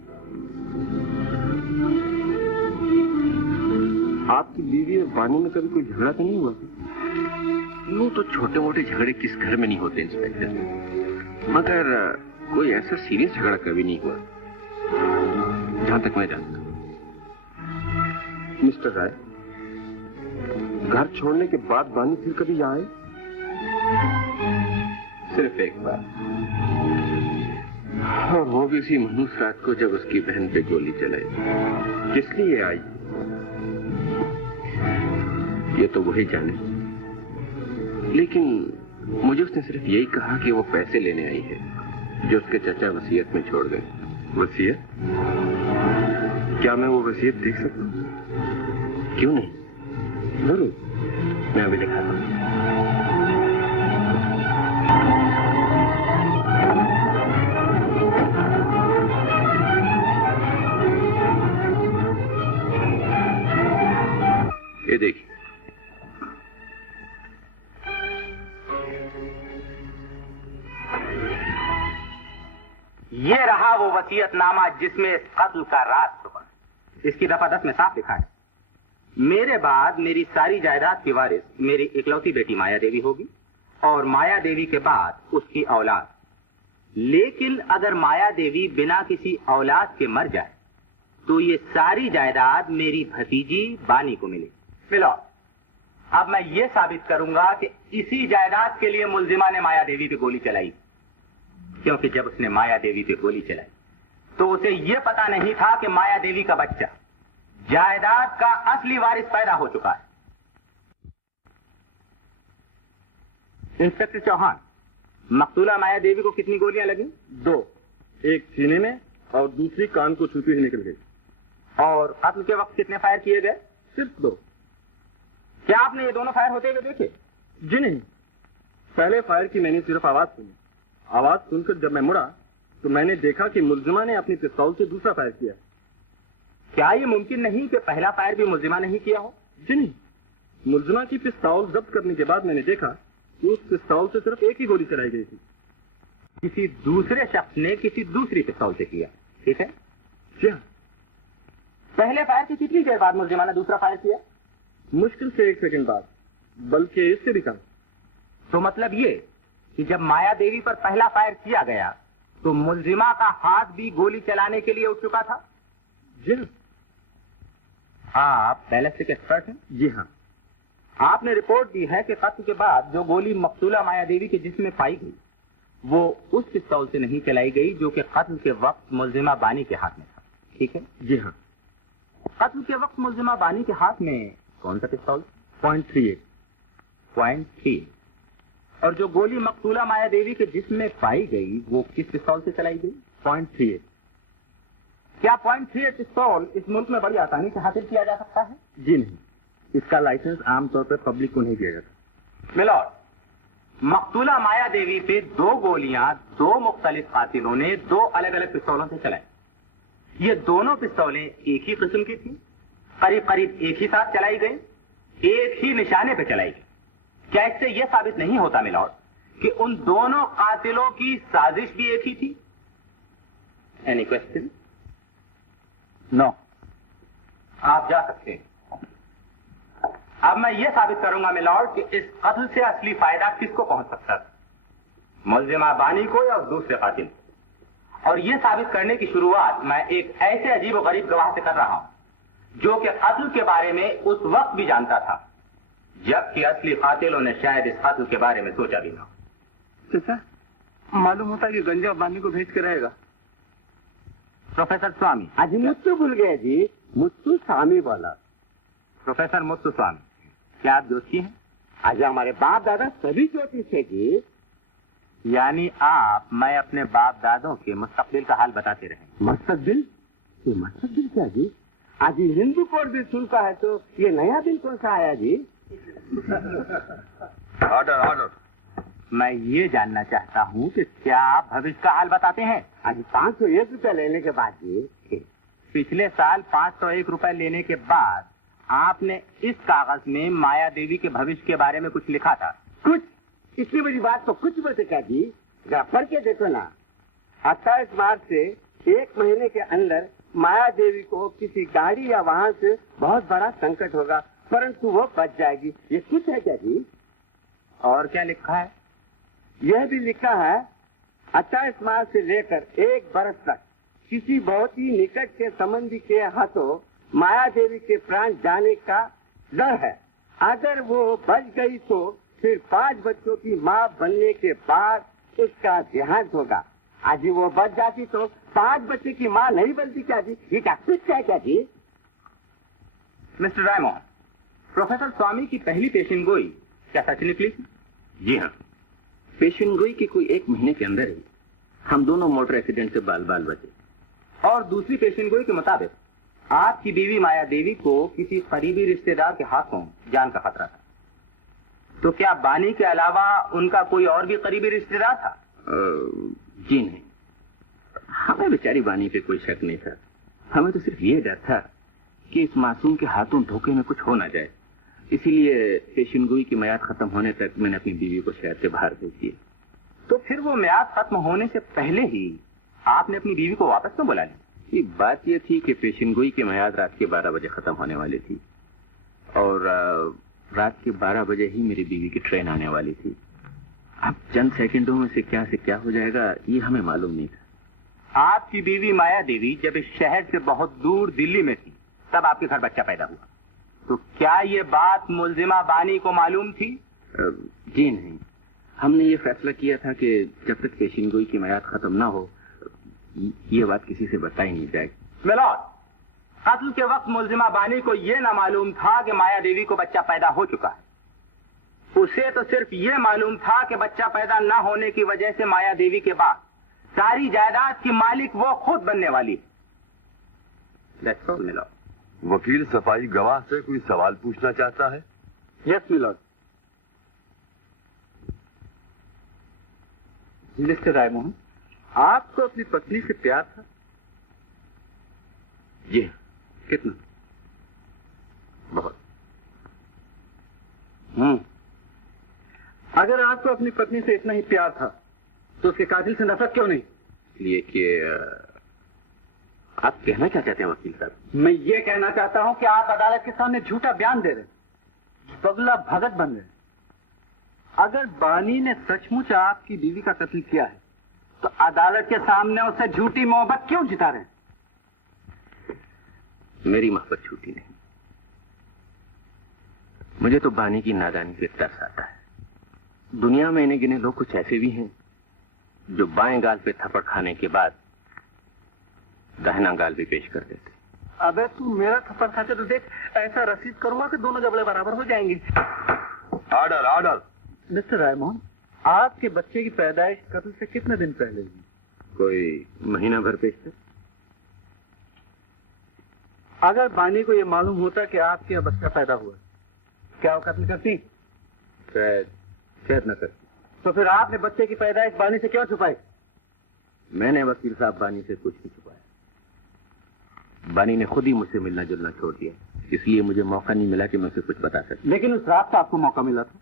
आपकी बीवी और बानी में कभी कोई झगड़ा तो नहीं हुआ? यूं तो छोटे मोटे झगड़े किस घर में नहीं होते इंस्पेक्टर, मगर कोई ऐसा सीरियस झगड़ा कभी नहीं हुआ जहां तक मैं जानता हूं। मिस्टर राय, घर छोड़ने के बाद बानी फिर कभी यहाँ आए? सिर्फ एक बार, और वो भी उसी मनहूस रात को जब उसकी बहन पे गोली चलाई। किस लिए आई ये तो वही जाने, लेकिन मुझे उसने सिर्फ यही कहा कि वो पैसे लेने आई है जो उसके चाचा वसीयत में छोड़ गए। वसीयत? क्या मैं वो वसीयत देख सकता हूँ? क्यों नहीं, जरूर, मैं अभी दिखाता हूँ। ये देखिए, ये रहा वो वसीयतनामा जिसमें इस कत्ल का राज छुपा। इसकी दफा 10 में साफ लिखा है, मेरे बाद मेरी सारी जायदाद की वारिस मेरी इकलौती बेटी माया देवी होगी और माया देवी के बाद उसकी औलाद। लेकिन अगर माया देवी बिना किसी औलाद के मर जाए तो ये सारी जायदाद मेरी भतीजी बानी को मिलेगी। मिलो, अब मैं ये साबित करूंगा कि इसी जायदाद के लिए मुलजिमा ने माया देवी पे गोली चलाई, क्योंकि जब उसने माया देवी पे गोली चलाई तो उसे यह पता नहीं था कि माया देवी का बच्चा जायदाद का असली वारिस पैदा हो चुका है। इंस्पेक्टर चौहान, मकतूला माया देवी को कितनी गोलियां लगी? 2, एक सीने में और दूसरी कान को छूती हुई निकल गई। और कत्ल के वक्त कितने फायर किए गए? सिर्फ 2। क्या आपने ये दोनों फायर होते हुए देखे? जी नहीं, पहले फायर की मैंने सिर्फ आवाज सुनी। आवाज सुनकर जब मैं मुड़ा तो मैंने देखा कि मुलजिमा ने अपनी पिस्तौल से दूसरा फायर किया। क्या ये मुमकिन नहीं कि पहला फायर भी मुलजिमा ने ही किया हो? जी नहीं, मुलजिमा की पिस्तौल जब्त करने के बाद मैंने देखा कि उस पिस्तौल से सिर्फ एक ही गोली चलाई गई थी। किसी दूसरे शख्स ने किसी दूसरी पिस्तौल से किया, ठीक है? जी हाँ। पहले फायर की कितनी देर बाद मुलजिमा ने दूसरा फायर किया? मुश्किल से 1 सेकंड बाद, बल्कि इससे भी कम। तो मतलब ये कि जब माया देवी पर पहला फायर किया गया तो मुलजिमा का हाथ भी गोली चलाने के लिए उठ चुका था? जी हाँ। आप बैलिस्टिक एक्सपर्ट हैं? जी हाँ। आपने रिपोर्ट दी है कि कत्ल के बाद जो गोली मकतूला माया देवी के जिस्म में पाई गई वो उस पिस्तौल से नहीं चलाई गई जो कि कत्ल के वक्त मुलजिमा बानी के हाथ में था। ठीक है? जी हाँ। कत्ल के वक्त मुलजिमा बानी के हाथ में कौन सा पिस्तौल? .38 और जो गोली मकतूला माया देवी के जिस्म में पाई गई वो किस पिस्तौल से चलाई गई? .38। क्या .38 पिस्तौल इस मुल्क में बड़ी आसानी से हासिल किया जा सकता है? जी नहीं, इसका लाइसेंस आमतौर पर पब्लिक को नहीं दिया जाता। मिलॉर्ड, मकतूला माया देवी पे 2 गोलियां 2 मुख्तलिफ कातिलों ने 2 अलग अलग पिस्तौलों से चलाई। ये दोनों पिस्तौलें एक ही किस्म की थी, करीब करीब एक ही साथ चलाई गई, एक ही निशाने पे चलाई गई। क्या इससे यह साबित नहीं होता मिलॉर्ड कि उन दोनों कातिलों की साजिश भी एक ही थी? Any question? नो। आप जा सकते हैं। अब मैं यह साबित करूंगा मिलॉर्ड कि इस कत्ल से असली फायदा किसको पहुंच सकता था, मुलजिमा बानी को या दूसरे कातिल को। और यह साबित करने की शुरुआत मैं एक ऐसे अजीब और गरीब गवाह से कर रहा हूं जो कि कत्ल के बारे में उस वक्त भी जानता था जबकि असली कातिलों ने शायद इस कत्ल के बारे में सोचा भी ना। चाचा, मालूम होता है कि गंजा बानी को भेज के रहेगा। प्रोफेसर स्वामी। आज मुत्तु भूल गए जी, मुत्तु स्वामी बोला। प्रोफेसर मुत्तु स्वामी, क्या आप ज्योतिषी हैं? आज हमारे बाप दादा सभी ज्योतिष थे जी। यानी आप मैं अपने बाप दादों के मुस्तकबिल का हाल बताते रहे। मुस्तकबिल? ये मुस्तकबिल क्या जी? आज हिंदू कोड भी सुनता है तो ये नया बिल कौन सा आया जी? ऑर्डर। मैं ये जानना चाहता हूँ कि क्या आप भविष्य का हाल बताते हैं? आज 501 रुपया लेने के बाद जी। पिछले साल 501 रुपए लेने के बाद आपने इस कागज में माया देवी के भविष्य के बारे में कुछ लिखा था। कुछ? इतनी बड़ी बात तो कुछ बोलते क्या जी? जरा पढ़ के देखो ना। 28 मार्च से 1 महीने के अंदर माया देवी को किसी गाड़ी या वाहन से बहुत बड़ा संकट होगा, परंतु वो बच जाएगी। ये कुछ है क्या जी? और क्या लिखा है? यह भी लिखा है 28 मार्च से लेकर 1 बरस तक किसी बहुत ही निकट के संबंधी के हाथों माया देवी के प्राण जाने का डर है। अगर वो बच गई तो फिर 5 बच्चों की माँ बनने के बाद उसका देहांत होगा। आज वो बच जाती तो 5 बच्चे की माँ नहीं बनती क्या जी? ये क्या कुछ है क्या जी? मिस्टर रायमोहन, प्रोफेसर स्वामी की पहली पेशिनगोई क्या सच निकली? जी हाँ, पेशिनगोई के कोई 1 महीने के अंदर ही हम दोनों मोटर एक्सीडेंट से बाल बाल बचे। और दूसरी पेशिनगोई के मुताबिक आपकी बीवी माया देवी को किसी करीबी रिश्तेदार के हाथों जान का खतरा था। तो क्या बानी के अलावा उनका कोई और भी करीबी रिश्तेदार था? जी नहीं, हमें बेचारी बानी पे कोई शक नहीं था। हमें तो सिर्फ ये डर था कि इस मासूम के हाथों धोखे में कुछ हो ना जाए। इसीलिए पेशिनगोई की मियाद खत्म होने तक मैंने अपनी बीवी को शहर से बाहर भेज दिया। तो फिर वो मियाद खत्म होने से पहले ही आपने अपनी बीवी को वापस क्यों बुला लिया? बात यह थी कि पेशिनगोई की मियाद रात के 12 बजे खत्म होने वाली थी और रात के 12 बजे ही मेरी बीवी की ट्रेन आने वाली थी। अब चंद सेकंडों में से क्या हो जाएगा ये हमें मालूम नहीं था। आपकी बीवी माया देवी जब इस शहर से बहुत दूर दिल्ली में थी तब आपके घर बच्चा पैदा हुआ। तो क्या ये बात मुलजिमा बानी को मालूम थी? जी नहीं, हमने ये फैसला किया था कि जब तक पेशिनगोई की मियाद खत्म ना हो ये बात किसी से बताई नहीं जाएगी। मिलॉर्ड, कत्ल के वक्त मुलजिमा बानी को यह ना मालूम था कि माया देवी को बच्चा पैदा हो चुका है। उसे तो सिर्फ ये मालूम था कि बच्चा पैदा ना होने की वजह से माया देवी के बाद सारी जायदाद की मालिक वो खुद बनने वाली है। That's all, milord. वकील सफाई गवाह से कोई सवाल पूछना चाहता है? Yes milord. मिस्टर रायमोहन, आपको अपनी पत्नी से प्यार था? जी। कितना? बहुत। अगर आपको अपनी पत्नी से इतना ही प्यार था तो उसके कातिल से नफरत क्यों नहीं? इसलिए कि आप कहना क्या चाहते हैं वकील साहब? मैं ये कहना चाहता हूं कि आप अदालत के सामने झूठा बयान दे रहे, बगला भगत बन रहे। अगर बानी ने सचमुच आपकी बीवी का कत्ल किया है तो अदालत के सामने उससे झूठी मोहब्बत क्यों जिता रहे? मेरी मोहब्बत झूठी नहीं, मुझे तो बानी की नादानी पे तरस आता है। दुनिया में इन्हें गिने लोग कुछ ऐसे भी हैं जो बाएं गाल पे थप्पड़ खाने के बाद दाहिना गाल भी पेश कर देते। अबे तू मेरा थप्पड़ खाते तो देख, ऐसा रसीद करूंगा कि दोनों जबड़े बराबर हो जाएंगे। Order order. मिस्टर रायमोहन, आपके बच्चे की पैदाइश कत्ल से कितने दिन पहले हुई? कोई महीना भर पेश। अगर बानी को यह मालूम होता कि आपके यहाँ बच्चा पैदा हुआ, क्या वो कत्ल करती? शायद न करती। तो फिर आपने बच्चे की पैदाइश बानी से क्यों छुपाई? मैंने वकील साहब बानी से कुछ नहीं छुपाया। बानी ने खुद ही मुझसे मिलना जुलना छोड़ दिया, इसलिए मुझे मौका नहीं मिला कि मैं उसे कुछ बता सकूं। लेकिन उस रात को आपको मौका मिला था।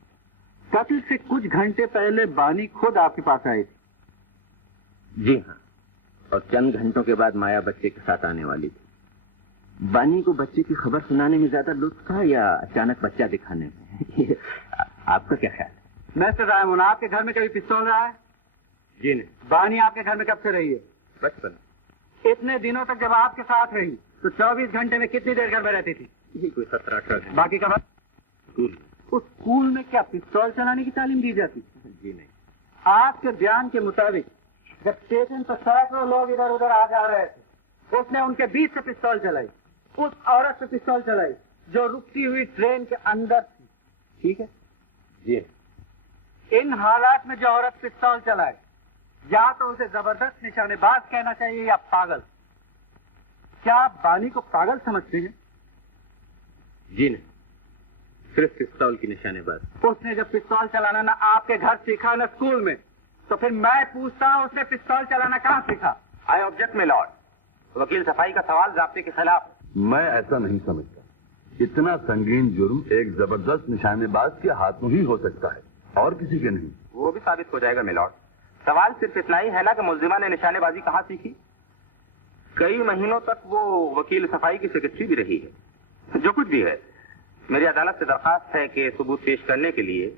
कत्ल से कुछ घंटे पहले बानी खुद आपके पास आई थी। जी हाँ, और चंद घंटों के बाद माया बच्चे के साथ आने वाली थी। बानी को बच्चे की खबर सुनाने में ज्यादा लुत्फ था या अचानक बच्चा दिखाने में? आपका क्या ख्याल है? मिस्टर रायमोहन, आपके घर में कभी पिस्तौल रहा है? जी नहीं। बानी आपके घर में कब से रही है? बचपन। इतने दिनों तक जब आपके साथ रही तो 24 घंटे में कितनी देर घर में रहती थी? ये कोई 17-18 घंटे। बाकी का स्कूल। उस स्कूल में क्या पिस्तौल चलाने की तालीम दी जाती? जी नहीं। आपके बयान के मुताबिक जब स्टेशन पर सैकड़ों लोग इधर उधर आ जा रहे थे, उसने उनके बीच से पिस्तौल चलाई, उस औरत से पिस्तौल चलाई जो रुकती हुई ट्रेन के अंदर थी, ठीक है? जी। इन हालात में जो औरत पिस्तौल चलाए, या तो उसे जबरदस्त निशानेबाज कहना चाहिए या पागल। क्या आप बानी को पागल समझते हैं? जी नहीं, सिर्फ पिस्तौल की निशानेबाज। उसने जब पिस्तौल चलाना ना आपके घर सीखा ना स्कूल में, तो फिर मैं पूछता हूँ उसने पिस्तौल चलाना कहाँ सीखा? आई ऑब्जेक्ट में लॉर्ड, वकील सफाई का सवाल ज़ाब्ते के खिलाफ। मैं ऐसा नहीं समझता। इतना संगीन जुर्म एक जबरदस्त निशानेबाज के हाथों ही हो सकता है और किसी के नहीं। वो भी साबित हो जाएगा मिलॉर्ड। सवाल सिर्फ इतना ही है ना कि मुल्जिमा ने निशानेबाजी कहाँ सीखी। कई महीनों तक वो वकील सफाई की सेक्रेटरी भी रही है। जो कुछ भी है, मेरी अदालत से दरखास्त है कि सबूत पेश करने के लिए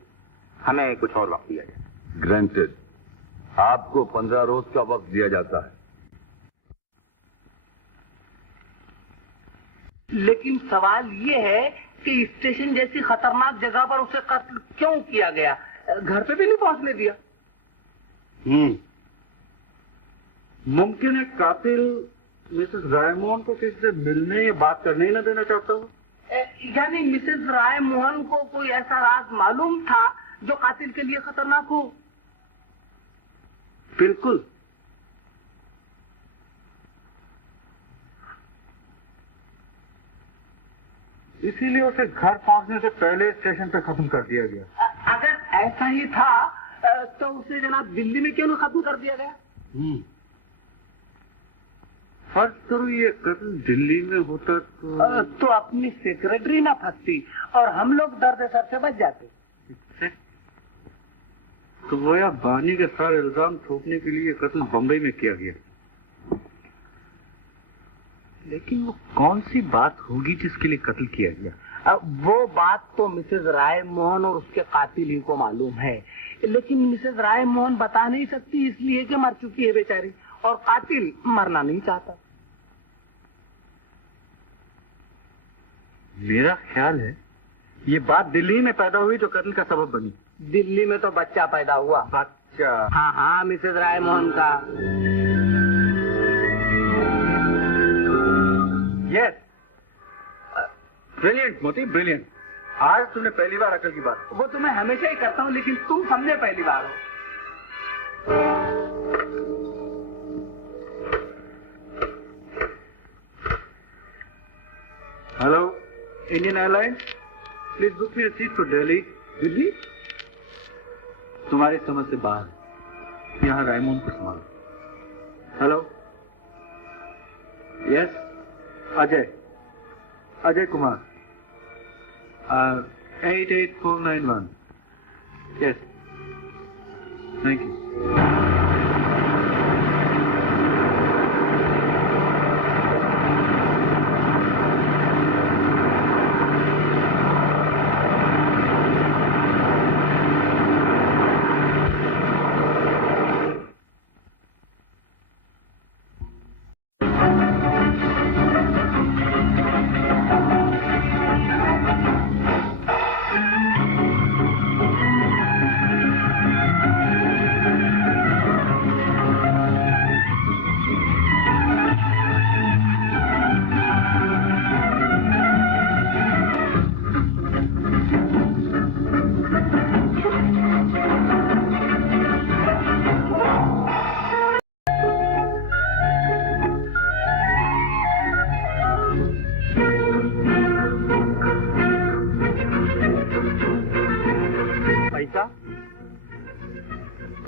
हमें कुछ और वक्त दिया जाए। ग्रांटेड। आपको 15 रोज का वक्त दिया जाता है। लेकिन सवाल ये है कि स्टेशन जैसी खतरनाक जगह पर उसे कत्ल क्यों किया गया? घर पे भी नहीं पहुंचने दिया। मुमकिन है कातिल मिसेस रायमोहन को किसी से मिलने या बात करने ही न देना चाहता हो। यानी मिसेस रायमोहन को कोई ऐसा राज मालूम था जो कातिल के लिए खतरनाक हो? बिल्कुल। इसीलिए उसे घर पहुंचने से पहले स्टेशन पे खत्म कर दिया गया। अगर ऐसा ही था तो उसे जनाब दिल्ली में क्यों नहीं खत्म कर दिया गया? फर्ज करो ये कत्ल दिल्ली में होता तो अपनी सेक्रेटरी ना फंसती और हम लोग दर्द सर से बच जाते। तो गोया बानी के सारे इल्जाम थोपने के लिए कत्ल बम्बई में किया गया। लेकिन वो कौन सी बात होगी जिसके लिए कत्ल किया गया? वो बात तो मिसेस रायमोहन और उसके कातिल ही को मालूम है, लेकिन मिसेस रायमोहन बता नहीं सकती इसलिए कि मर चुकी है बेचारी, और कातिल मरना नहीं चाहता। मेरा ख्याल है ये बात दिल्ली में पैदा हुई जो कत्ल का सबब बनी। दिल्ली में तो बच्चा पैदा हुआ। बच्चा? हाँ हाँ, मिसेस रायमोहन का। यस, ब्रिलियंट मोती, ब्रिलियंट। आज तुमने पहली बार अकल की बात। वो तो मैं हमेशा ही करता हूँ, लेकिन तुम समझे पहली बार हो। Hello, Indian airlines, please book me a seat for Delhi. Delhi? तुम्हारी समझ से बाहर। यहाँ रायमोहन को संभालो। Hello, yes, Ajay Kumar, 88491। Yes, thank you.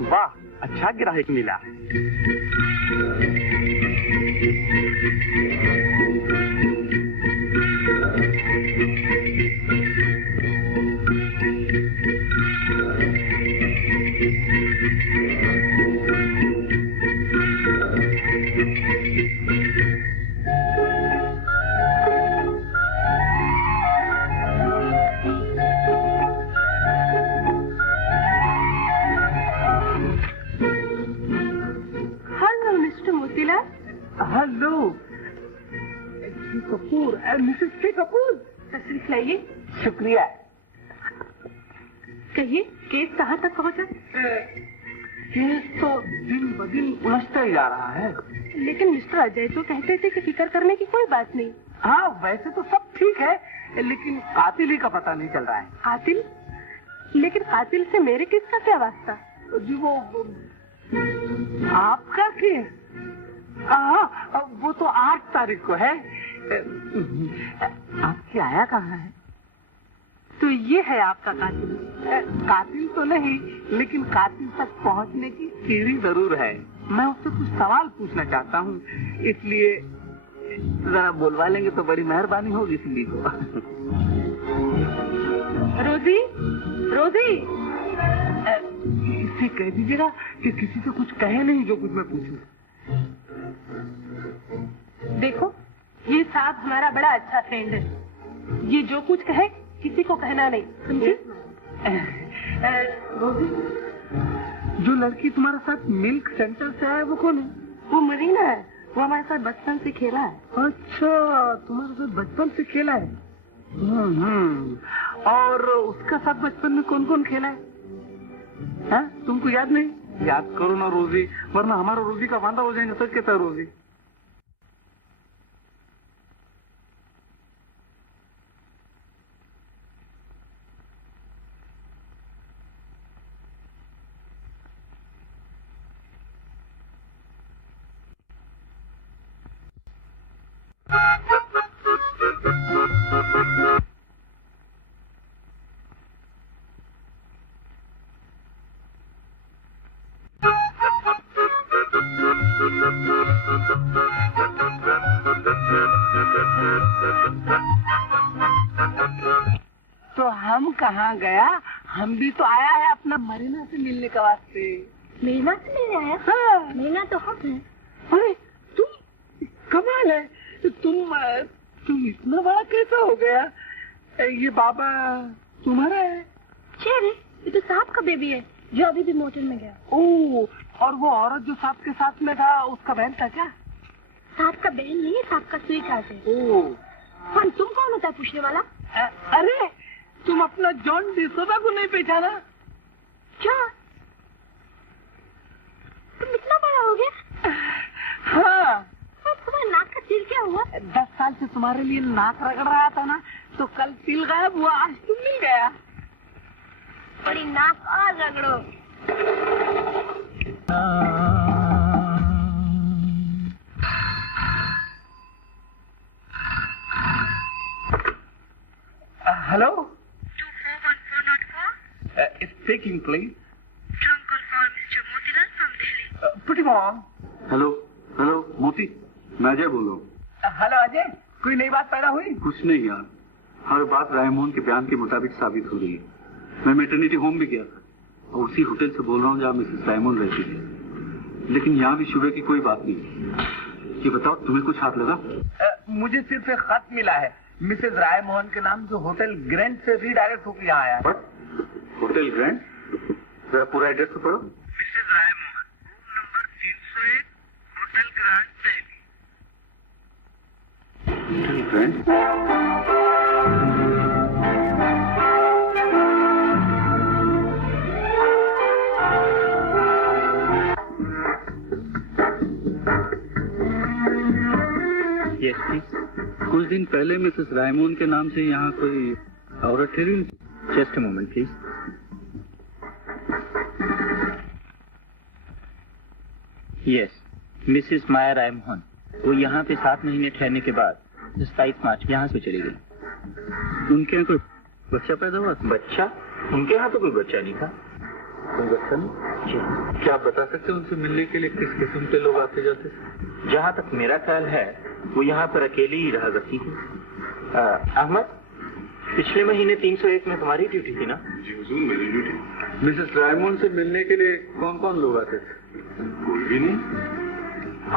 वाह, अच्छा ग्राहक मिला। हेलो कपूर, मिसेस के कपूर, तशरीफ लाइए। शुक्रिया। कहिए, केस कहाँ तक पहुँचा? केस तो दिन ब दिन उलझता ही जा रहा है। लेकिन मिस्टर अजय तो कहते थे कि फिक्र करने की कोई बात नहीं। हाँ, वैसे तो सब ठीक है, लेकिन कातिल ही का पता नहीं चल रहा है। कातिल? लेकिन कातिल से मेरे किसका क्या वास्ता? जी वो आपका केस, हाँ, वो तो 8 तारीख को है। आपकी आया कहाँ है? तो ये है आपका कातिल? कातिल तो नहीं, लेकिन कातिल तक पहुँचने की सीढ़ी जरूर है। मैं उससे कुछ सवाल पूछना चाहता हूँ, इसलिए जरा बोलवा लेंगे तो बड़ी मेहरबानी होगी सिंधी को। रोजी, रोजी, इससे कह दीजिएगा कि किसी से कुछ कहे नहीं जो कुछ मैं पूछूं। देखो, ये साहब हमारा बड़ा अच्छा फ्रेंड है। ये जो कुछ कहे किसी को कहना नहीं, समझे? रोजी, जो लड़की तुम्हारे साथ मिल्क सेंटर से है वो कौन है? वो मरीना है, वो हमारे साथ बचपन से खेला है। अच्छा, तुम्हारे साथ बचपन से खेला है। और उसका साथ बचपन में कौन कौन खेला है? हाँ, तुमको याद नहीं? याद करो ना रोजी, वरना हमारा रोजी का वांदा हो जाएंगे। सच कहता है रोजी। तो हम कहाँ गया? हम भी तो आया है अपना मरीना से मिलने के वास्ते। मीना से मिलने आया? हाँ। मीना तो हम हैं। अरे तुम, कमाल है, तुम इतना बड़ा कैसा हो गया? ये बाबा तुम्हारा है? चेहरे, ये तो साहब का बेबी है जो अभी भी मोटर में गया। ओह, और वो औरत जो साहब के साथ में था उसका बहन था क्या? साहब का बहन नहीं है, साहब का स्वीट हार्ट है। ओह, पर तुम कौन होता है पूछने वाला? अरे तुम अपना जॉन डिसोजा को नहीं पहचाना? क्या तुम इतना बड़ा हो गया? हाँ। तो तुम्हारे नाक का तिल क्या हुआ? 10 साल से तुम्हारे लिए नाक रगड़ रहा था ना, तो कल तिल गायब हुआ, आज तुम मिल गया। बड़ी नाक और रगड़ो। Hello, 241-404. Speaking, please. Trunk call for Mr. Motilal from Delhi. Put him on. Hello hello मोती, मैं अजय बोल रहा हूँ। हेलो अजय, कोई नई बात पैदा हुई? कुछ नहीं यार, हर बात रायमोहन के बयान के मुताबिक साबित हो रही है। मैं मैटरनिटी होम भी गया था और उसी होटल से बोल रहा हूँ जहाँ मिसेस रायमोहन रहती थी, लेकिन यहाँ भी शुबे की कोई बात नहीं। ये बताओ, तुम्हें कुछ हाथ लगा? मुझे सिर्फ एक खत मिला है मिसेस रायमोहन के नाम, जो होटल ग्रैंड से रीडायरेक्ट होकर यहाँ आया है। Hotel Grand? जरा पूरा एड्रेस तो पढ़ो। Mrs Raimohan, room number 301, Hotel Grand, Delhi. Hotel Grand? Yes please. कुछ दिन पहले मिसेस रायमोहन के नाम से यहाँ कोई औरत ठहरी? Just a moment please. Yes, Mrs Maya Raimohan. वो यहाँ पे 7 महीने ठहरने के बाद 27 मार्च यहाँ से चली गई। उनके यहाँ कोई बच्चा पैदा हुआ? बच्चा? उनके यहाँ तो कोई बच्चा नहीं था। कोई बच्चा नहीं? क्या आप बता सकते हैं उनसे मिलने के लिए किस किस्म के लोग आते जाते? जहाँ तक मेरा ख्याल है वो यहाँ पर अकेली ही रहा करती थी। अहमद, पिछले महीने 301 में तुम्हारी ड्यूटी थी ना? जी हुजूर, मेरी ड्यूटी। मिसेस रायमोंड से मिलने के लिए कौन कौन लोग आते थे? कोई भी नहीं।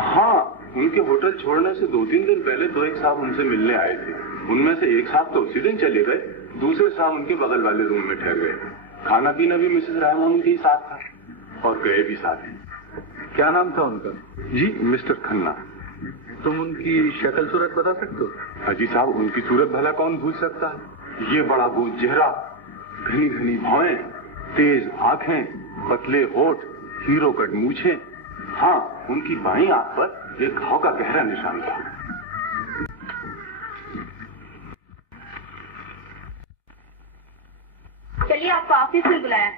हाँ, उनके होटल छोड़ने से 2-3 दिन पहले 2 साहब उनसे मिलने आए थे। उनमें से एक साहब तो उसी दिन चले गए, दूसरे साहब उनके बगल वाले रूम में ठहर गए। खाना पीना भी मिसेस रायमोंड के ही साथ था और गए भी साथ ही। क्या नाम था उनका? जी, मिस्टर खन्ना। तुम उनकी शक्ल सूरत बता सकते हो? हाजी साहब, उनकी सूरत भला कौन भूल सकता है। ये बड़ा गोल चेहरा, घनी घनी भौएं, तेज आंखें, पतले होठ, हीरो कट मूछें। हाँ, उनकी बाईं आंख पर एक घाव का गहरा निशान था। चलिए, आपको ऑफिस में बुलाया।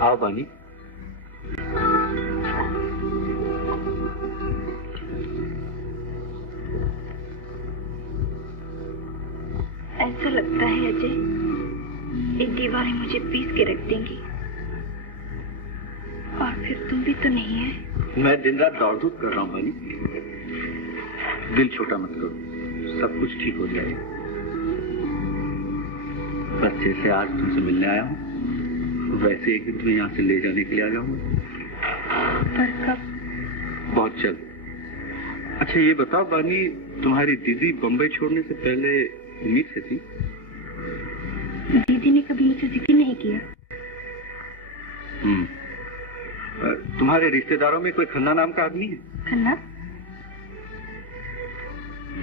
आओ बानी। ऐसा लगता है अजय, ये दीवारें मुझे पीस के रख देंगी। और फिर तुम भी तो नहीं है। मैं दिन रात दौड़ धूप कर रहा हूँ बानी। दिल छोटा मत करो, सब कुछ ठीक हो जाएगा। बस जैसे आज तुमसे मिलने आया हूँ, वैसे एक दिन तुम्हें यहाँ से ले जाने के लिए आ जाऊंगा। पर कब? बहुत जल्द। अच्छा ये बताओ बानी, तुम्हारी दीदी बम्बई छोड़ने से पहले उम्मीद से थी? दीदी ने कभी मुझसे जिक्र नहीं किया। तुम्हारे रिश्तेदारों में कोई खन्ना नाम का आदमी है? खन्ना?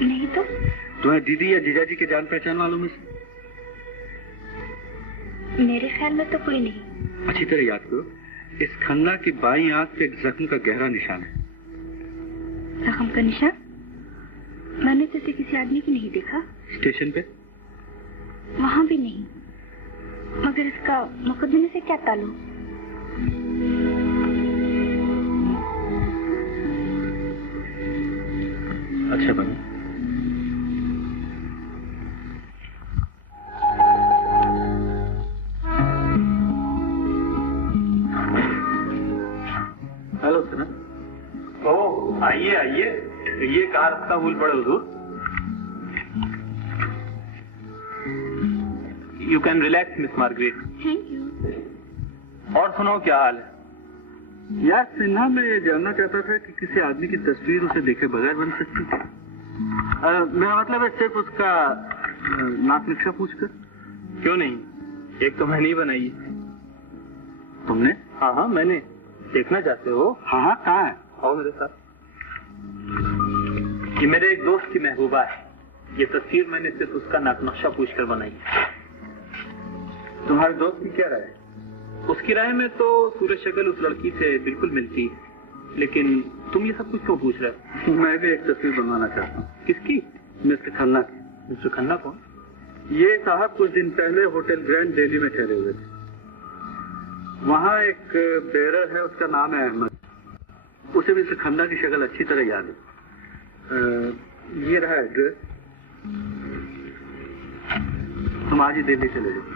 नहीं तो। तुम्हें दीदी या जीजाजी के जान पहचान वालों में से? मेरे ख्याल में तो कोई नहीं। अच्छी तरह याद करो, इस खन्ना की बाईं आंख पे एक जख्म का गहरा निशान है। जख्म का निशान? मैंने तो इसे किसी आदमी की नहीं देखा। स्टेशन पे? वहाँ भी नहीं। मगर इसका मुकदमे से क्या ताल्लुक? अच्छा बनी। हेलो सना। ओह, आइए आइए। ये कहाँ रास्ता भूल पड़े हुजूर। You can relax miss Margaret. Thank you. और सुनो, क्या हाल है? यार सिन्हा, मैं ये जानना चाहता था कि किसी आदमी की तस्वीर उसे देखे बगैर बन सकती थी? मेरा मतलब है सिर्फ उसका नाक नक्शा पूछकर। क्यों नहीं, एक तो मैंने ही बनाई है। तुमने? हाँ हाँ, मैंने। देखना चाहते हो? हाँ हाँ, कहाँ है? आओ मेरे साथ। ये मेरे एक दोस्त की महबूबा है। ये तस्वीर मैंने सिर्फ उसका नाक नक्शा पूछकर बनाई है। तुम्हारे दोस्त की क्या राय है? उसकी राय में तो सूरज शक्ल उस लड़की से बिल्कुल मिलती है। लेकिन तुम ये सब कुछ क्यों पूछ रहे हो? मैं भी एक तस्वीर बनवाना चाहता हूँ। किसकी? मिस्टर खन्ना की। मिस्टर खन्ना कौन? ये साहब कुछ दिन पहले होटल ग्रैंड दिल्ली में ठहरे हुए थे। वहाँ एक बेरर है, उसका नाम है अहमद। उसे मिस्टर खन्ना की शक्ल अच्छी तरह याद है। ये रहा एड्रेस। तुम आज ही दिल्ली चले जाओ।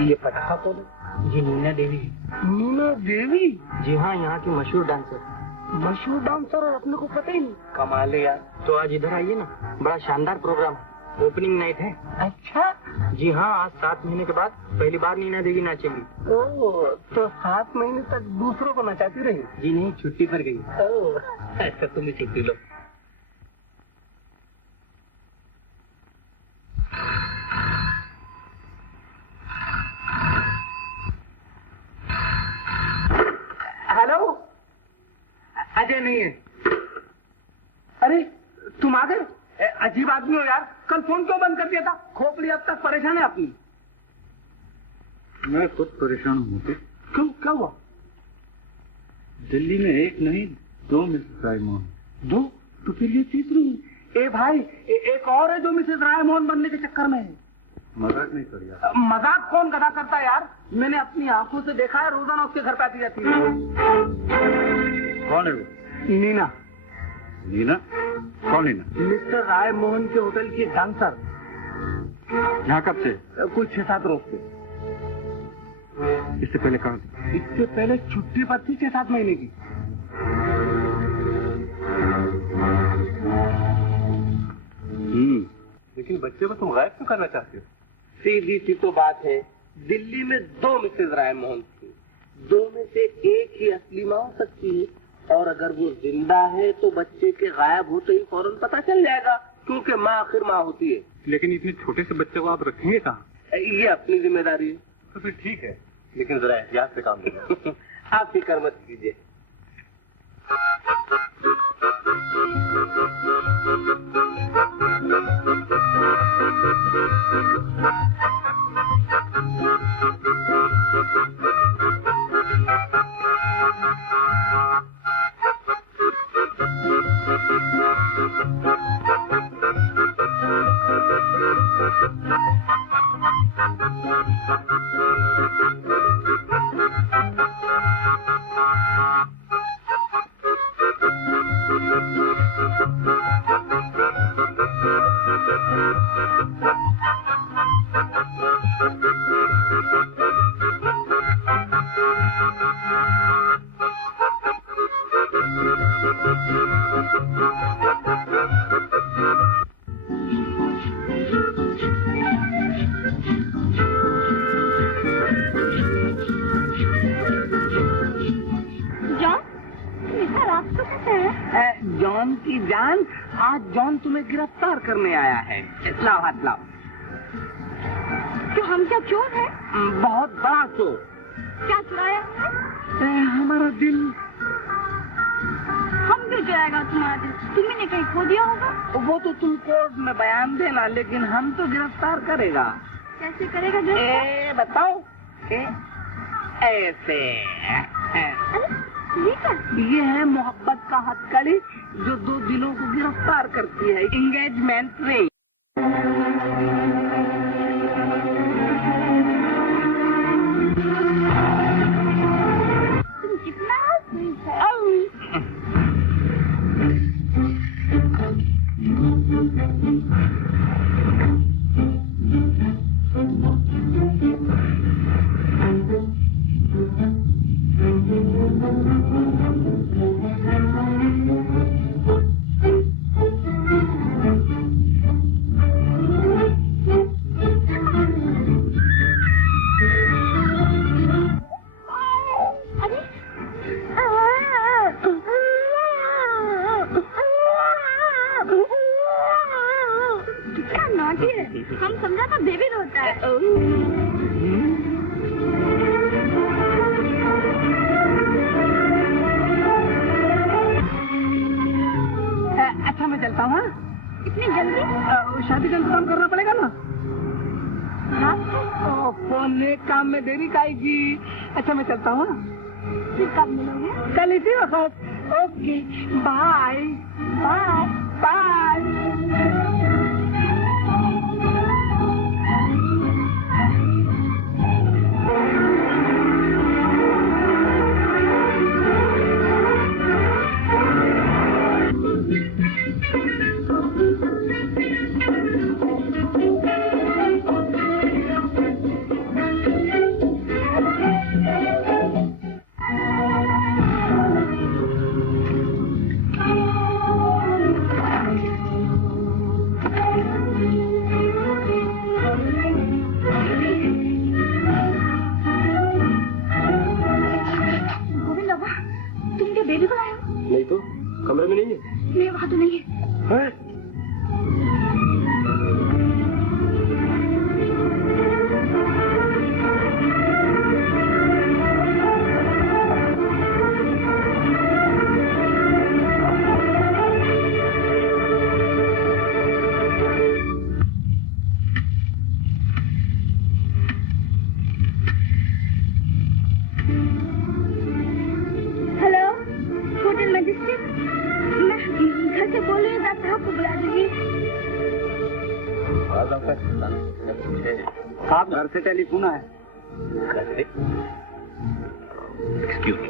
ये पटाखा कौन? ये नीना देवी है। नीना देवी? जी हाँ, यहाँ की मशहूर डांसर। मशहूर डांसर और अपने को पता ही नहीं। कमाल है यार। तो आज इधर आइए ना, बड़ा शानदार प्रोग्राम, ओपनिंग नाइट है। अच्छा? जी हाँ, आज 7 महीने के बाद पहली बार नीना देवी नाचेंगी। ओह, तो 7 महीने तक दूसरों को नचाती रही? जी नहीं, छुट्टी पर गई। ओह, ऐसा तुम ही छुट्टी लो। हेलो, अजय नहीं है। अरे तुम आ गए? अजीब आदमी हो यार, कल फोन क्यों बंद कर दिया था? खोपड़ी अब तक परेशान है अपनी। मैं खुद परेशान हूँ। क्यों, क्या हुआ? दिल्ली में एक नहीं 2 मिसेस रायमोहन। 2? तो फिर ये तीसरी। ए भाई, एक और है जो मिसेस रायमोहन बनने के चक्कर में है। मजाक नहीं कर यार। मजाक कौन गधा करता है यार? मैंने अपनी आंखों से देखा है, रोजाना उसके घर पे आती जाती है। कौन है वो? नीना। नीना? कौन नीना? मिस्टर रायमोहन के होटल की डांसर। यहाँ कब से? कुछ 6-7 रोज से। इससे पहले कहाँ थी? इससे पहले छुट्टी पर थी 6-7 महीने की। लेकिन बच्चे को तुम गायब क्यों करना चाहते हो? सीधी सी तो बात है, दिल्ली में 2 मिसेज रायमोहन थी, 2 में से एक ही असली माँ हो सकती है, और अगर वो जिंदा है तो बच्चे के गायब होते ही फौरन पता चल जाएगा, क्योंकि माँ आखिर माँ होती है। लेकिन इतने छोटे से बच्चे को आप रखेंगे कहाँ? ये अपनी जिम्मेदारी है। तो फिर ठीक है, लेकिन जरा एहतियात से काम लीजिए। आप फिक्र मत कीजिए। जॉन की जान, आज जॉन तुम्हें गिरफ्तार करने आया है। लाओ हाथ लाओ। तो हम क्या चोर हैं? बहुत बड़ा चोर। क्या चुराया? हमारा दिल। हम क्यों चुराएगा तुम्हारा दिल? तुम्ही ने कहीं खो दिया होगा। वो तो तुम कोर्ट में बयान देना, लेकिन हम तो गिरफ्तार करेगा। कैसे करेगा गिरफ्तार? बताओ। ऐसे। ये है मोहब्बत का हथकड़ी जो 2 दिलों को गिरफ्तार करती है। Engagement ring. तुम कितना स्वीट है। हम समझा था बेबी रोता है। अच्छा मैं चलता हूँ। इतनी जल्दी? शादी का इंतजाम करना पड़ेगा ना। फोन काम में देरी आएगी। अच्छा मैं चलता हूँ। फिर कब मिलोगे? कल इसी वक्त। Okay bye bye bye. का चिंता मुझे साहब घर से टेलीफोन है। घर से? एक्सक्यूज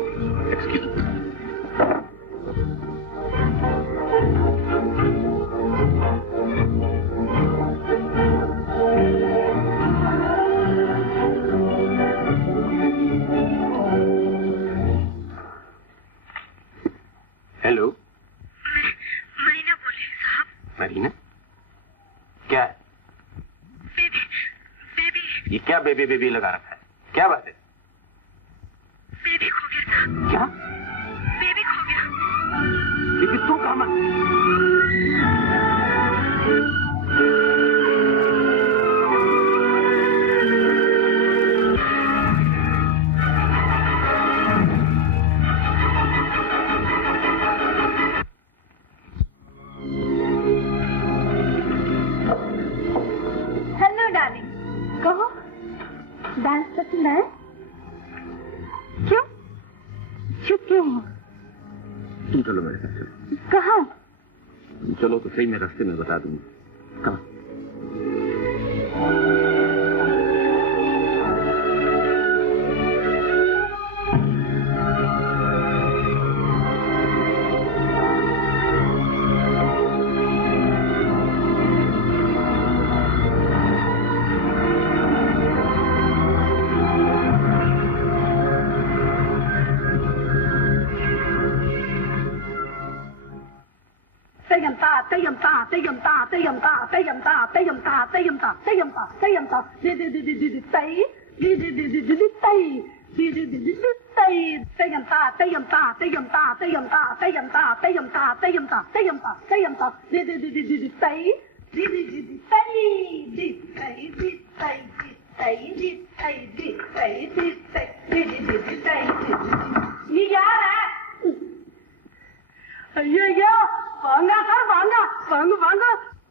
हेलो, मरीना बोले साहब। मरीना? क्या है? बेबी ये क्या बेबी बेबी लगा रखा है? क्या बात है? बेबी खो गया साहब। क्या? बेबी खो गया। लेकिन तू कहाँ? हेलो डार्लिंग, कहो डांस पसंद है? क्यों चुप क्यों हो? तुम चलो मेरे साथ चलो। कहाँ? तुम चलो तो सही, मैं रास्ते में बता दूंगा कहाँ।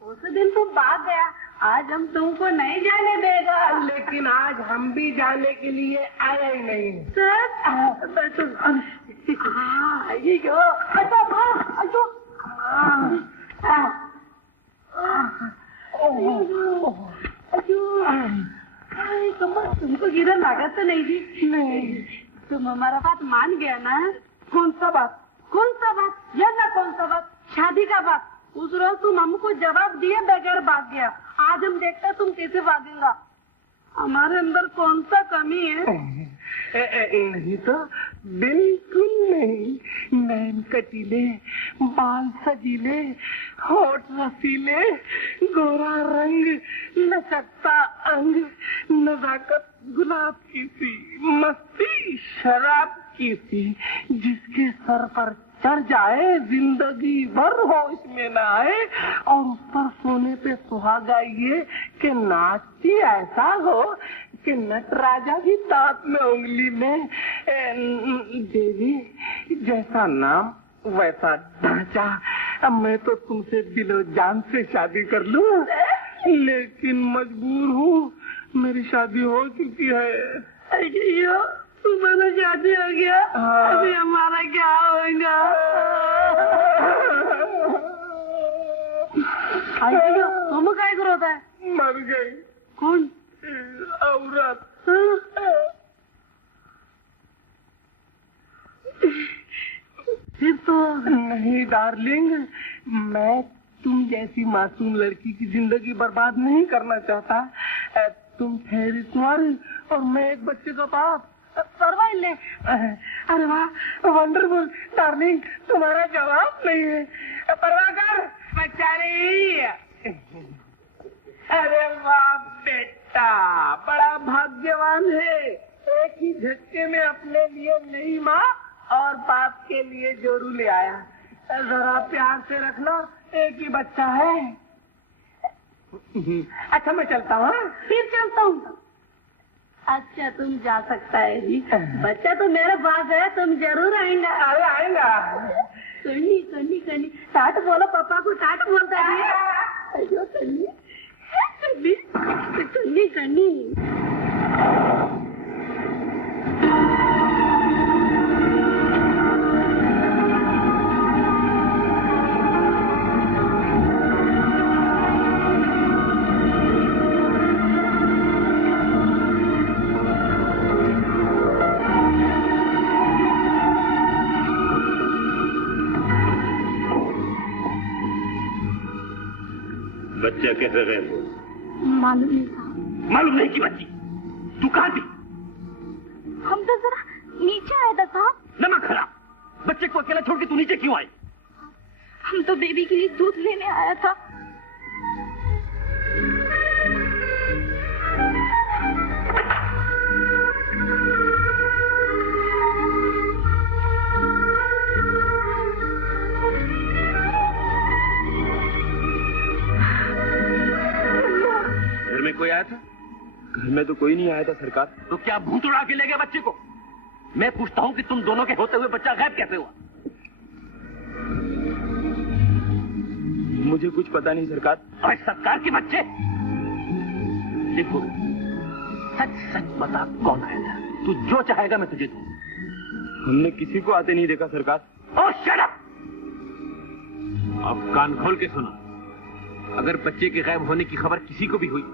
उस दिन तुम भाग गया, आज हम तुमको नहीं जाने देगा। लेकिन आज हम भी जाने के लिए आए ही नहीं। तुमको गिरा लागत तो नहीं थी? नहीं। तुम हमारा बात मान गया ना? कौन सा बात? कौन सा बात? यह ना कौन सा बात? शादी का बात। उस रोज तुम हमको जवाब दिए बगैर भाग गया, आज हम देखते तुम कैसे भागेगा। हमारे अंदर कौन सा कमी है? नहीं तो बिल्कुल नहीं। नैन कटीले, बाल सजीले, होठ रसीले, गोरा रंग, लचकता अंग, नजाकत गुलाब की सी, मस्ती शराब की सी, जिसके सर पर चढ़ जाए जिंदगी भर होश में न आए, और उस पर सोने पे सुहागा ये कि नाचती ऐसा हो कि नटराजा भी दांत में उंगली में। देवी, जैसा नाम वैसा ढांचा। अब मैं तो तुमसे दिलो जान से शादी कर लूं, लेकिन मजबूर हूँ, मेरी शादी हो चुकी है। तुम्हारा शादी हो गया, अभी हमारा क्या होगा? तुम क्या करो है? मर गई। कौन? औरत। फिर तो नहीं डार्लिंग, मैं तुम जैसी मासूम लड़की की जिंदगी बर्बाद नहीं करना चाहता। तुम ठहरी कुंवारी और मैं एक बच्चे का बाप। परवाइले। अरे वाह, वंडरफुल डार्लिंग, तुम्हारा जवाब नहीं है। परवाह कर, बच्चा नहीं। अरे वाह बेटा, बड़ा भाग्यवान है। एक ही झटके में अपने लिए नई माँ और बाप के लिए जोरू ले आया। जरा प्यार से रखना, एक ही बच्चा है। अच्छा मैं चलता हूँ। फिर चलता हूँ। अच्छा तुम जा सकता है जी, बच्चा तो मेरे पास है, तुम जरूर आएंगा। अरे आएगा। कन्नी कन्नी कन्नी, टाट बोलो, पापा को टाट बोलता है। अयो कन्नी कन्नी कन्नी कन्नी। बच्चा कैसे गायब हुआ? मालूम नहीं साहब। मालूम नहीं की बच्ची? तू कहाँ थी? हम तो जरा नीचे आया था साहब। नमक खराब, बच्चे को अकेला छोड़ के तू नीचे क्यों आई? हम तो बेबी के लिए दूध लेने आया था। घर में कोई आया था? घर में तो कोई नहीं आया था सरकार। तो क्या भूत उड़ा के ले गया बच्चे को? मैं पूछता हूँ कि तुम दोनों के होते हुए बच्चा गायब कैसे हुआ? मुझे कुछ पता नहीं सरकार। अरे सरकार के बच्चे, देखो सच सच बता, कौन आया था? तू जो चाहेगा मैं तुझे दूंगा। हमने किसी को आते नहीं देखा सरकार। ओह शट अप! अब कान खोल के सुनो, अगर बच्चे के गायब होने की खबर किसी को भी हुई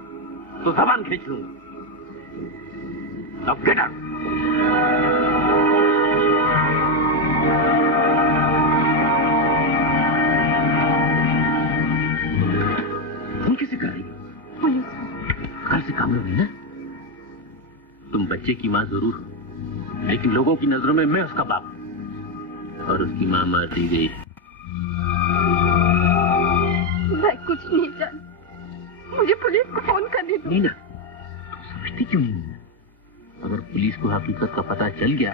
तो जबान खींच लूंगा। अब गेट आउट। तुम कैसे कर रही हो? पुलिस। कल से काम लोगी ना? तुम बच्चे की माँ जरूर हो, लेकिन लोगों की नजरों में मैं उसका बाप हूं और उसकी माँ मार दी गई। मैं कुछ नहीं जानती, मुझे पुलिस को फोन करने दो। नीना, तुम समझती क्यों नहीं? अगर पुलिस को हकीकत का पता चल गया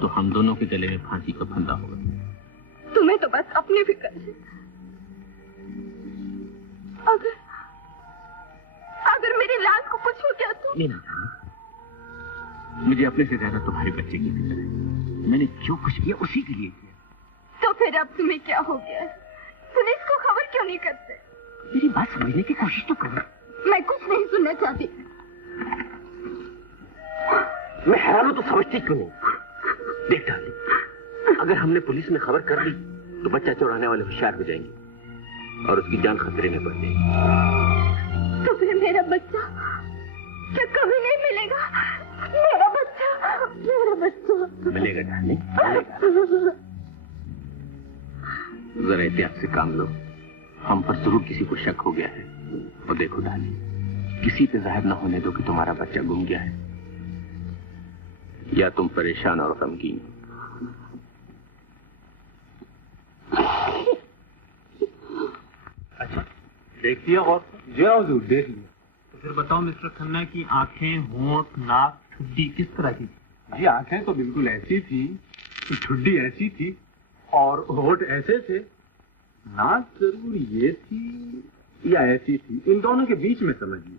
तो हम दोनों के गले में फांसी का फंदा होगा। तुम्हें तो बस अपनी फिक्र है। अगर मेरे लाल को कुछ हो गया तो? नीना, मुझे अपने से ज्यादा तुम्हारे बच्चे की फिक्र है। मैंने जो कुछ किया उसी के लिए किया। तो फिर अब तुम्हें क्या हो गया? पुलिस को खबर क्यों नहीं करते? मेरी बात समझने की कोशिश तो करो। मैं कुछ नहीं सुनना चाहती। मैं हैरान हूं तो समझती क्यों नहीं? देख डार्लिंग, अगर हमने पुलिस में खबर कर ली तो बच्चा चुराने वाले होशियार हो जाएंगे और उसकी जान खतरे में पड़ जाएगी। तो फिर मेरा बच्चा क्या कभी नहीं मिलेगा? मेरा बच्चा मिलेगा डार्लिंग, मिलेगा। जरा एहतियात से काम लो, हम पर जरूर किसी को शक हो गया है। और देखो डार्लिंग, किसी पे जाहिर न होने दो कि तुम्हारा बच्चा गुम गया है या तुम परेशान और गमगीन। अच्छा, देख लिया और? जी हाँ हुजूर, देख लिया। तो फिर बताओ मिस्टर खन्ना की आंखें, होंठ, नाक, ठुड्डी किस तरह की थी? जी आंखें तो बिल्कुल ऐसी थी, ठुड्डी ऐसी थी और होठ ऐसे थे। नाक जरूर ये थी या ऐसी थी, इन दोनों के बीच में समझिए।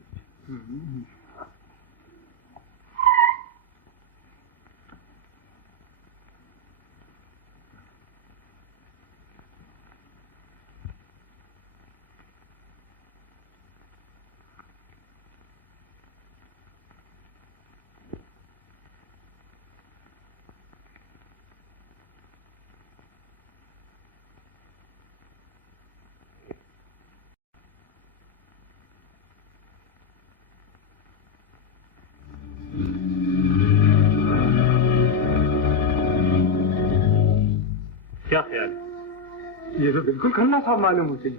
क्या ख्याल है? ये तो बिल्कुल खन्ना साहब मालूम होते हैं,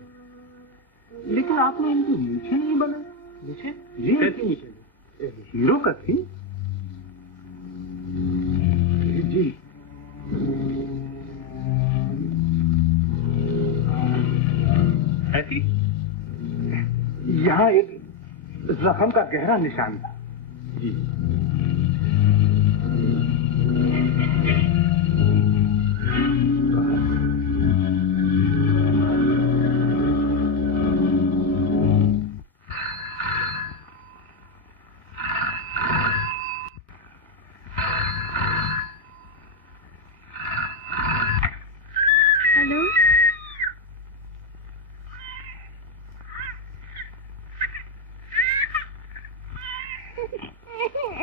लेकिन आपने इनकी मूछें नहीं बनाई। मूछें? जी कैसी मूछें? हीरो का थी जी। ऐसी? यहाँ एक जख्म का गहरा निशान था जी।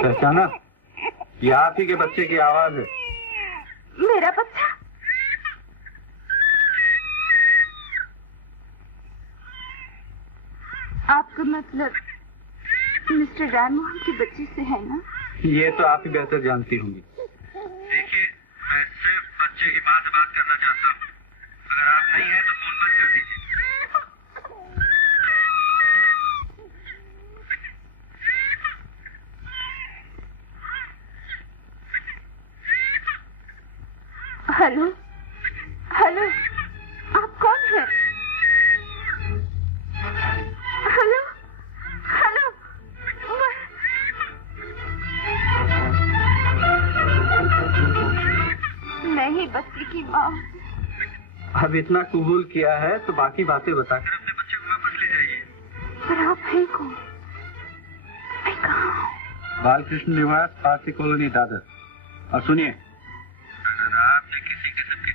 पहचाना? ये आप ही के बच्चे की आवाज है। मेरा बच्चा? आपका मतलब मिस्टर राममोहन की बच्ची से है ना? ये तो आप ही बेहतर जानती होंगी। देखिए, मैं सिर्फ बच्चे की माँ से बात करना चाहता हूँ। अगर आप नहीं हैं तो फोन बंद कर दीजिए। हेलो हेलो, आप कौन हैं? हेलो हेलो, मैं ही बच्ची की माँ। अब इतना कबूल किया है तो बाकी बातें बताकर अपने बच्चे को वापस ले जाइए। पर आप हैं कौन? मैं कहाँ हूँ? बालकृष्ण निवास, पारसी कॉलोनी, दादर। और सुनिए, अगर आपने किसी किस्म की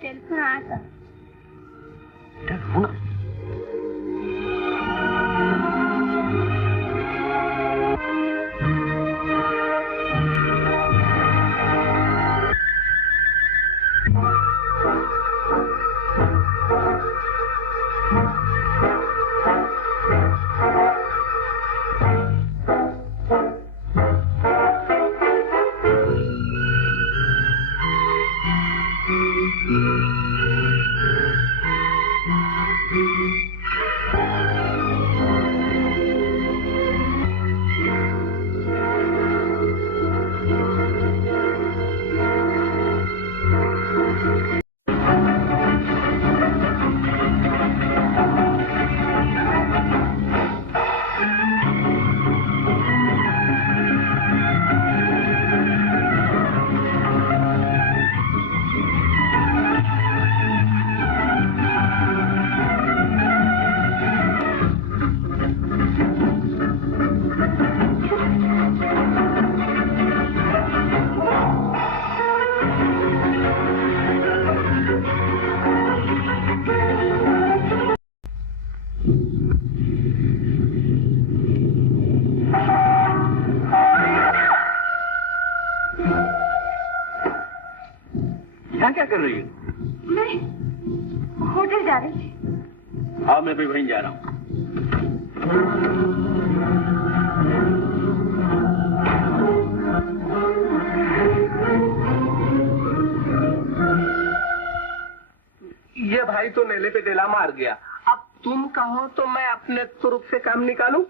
टेलीफोन आया था। टेलीफोन? यहाँ क्या कर रही हो? मैं होटल जा रही थी। हाँ, मैं भी वहीं जा रहा हूँ। ये भाई तो नेले पे डेला मार गया। अब तुम कहो तो मैं अपने तुरुप से काम निकालूं?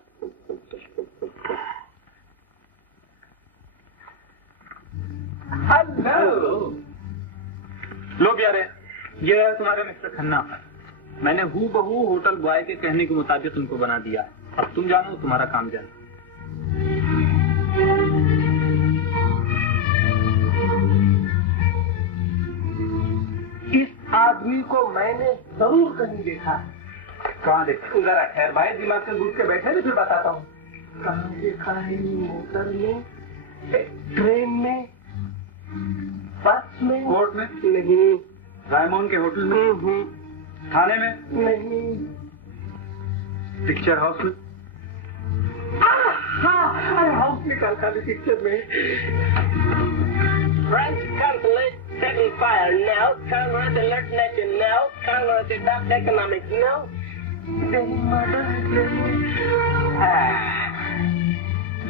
हेलो। लो प्यारे, ये है तुम्हारे मिस्टर खन्ना। मैंने हूबहू होटल बॉय के कहने के मुताबिक तुमको बना दिया। अब तुम जानो, तुम्हारा काम जानो। इस आदमी को मैंने जरूर कहीं देखा। कहाँ देखा? जरा खैर भाई, दिमाग से घुस के बैठे, फिर बताता हूँ। कहाँ देखा है? मोटर में, ट्रेन में, बस में, कोर्ट में नहीं, रायमोहन के होटल में, थाने में नहीं, पिक्चर हाउस में। हाँ, हाउस निकाल खाली पिक्चर में। French consulate setting fire now. Congress alert nation now. Congress adopt economics now.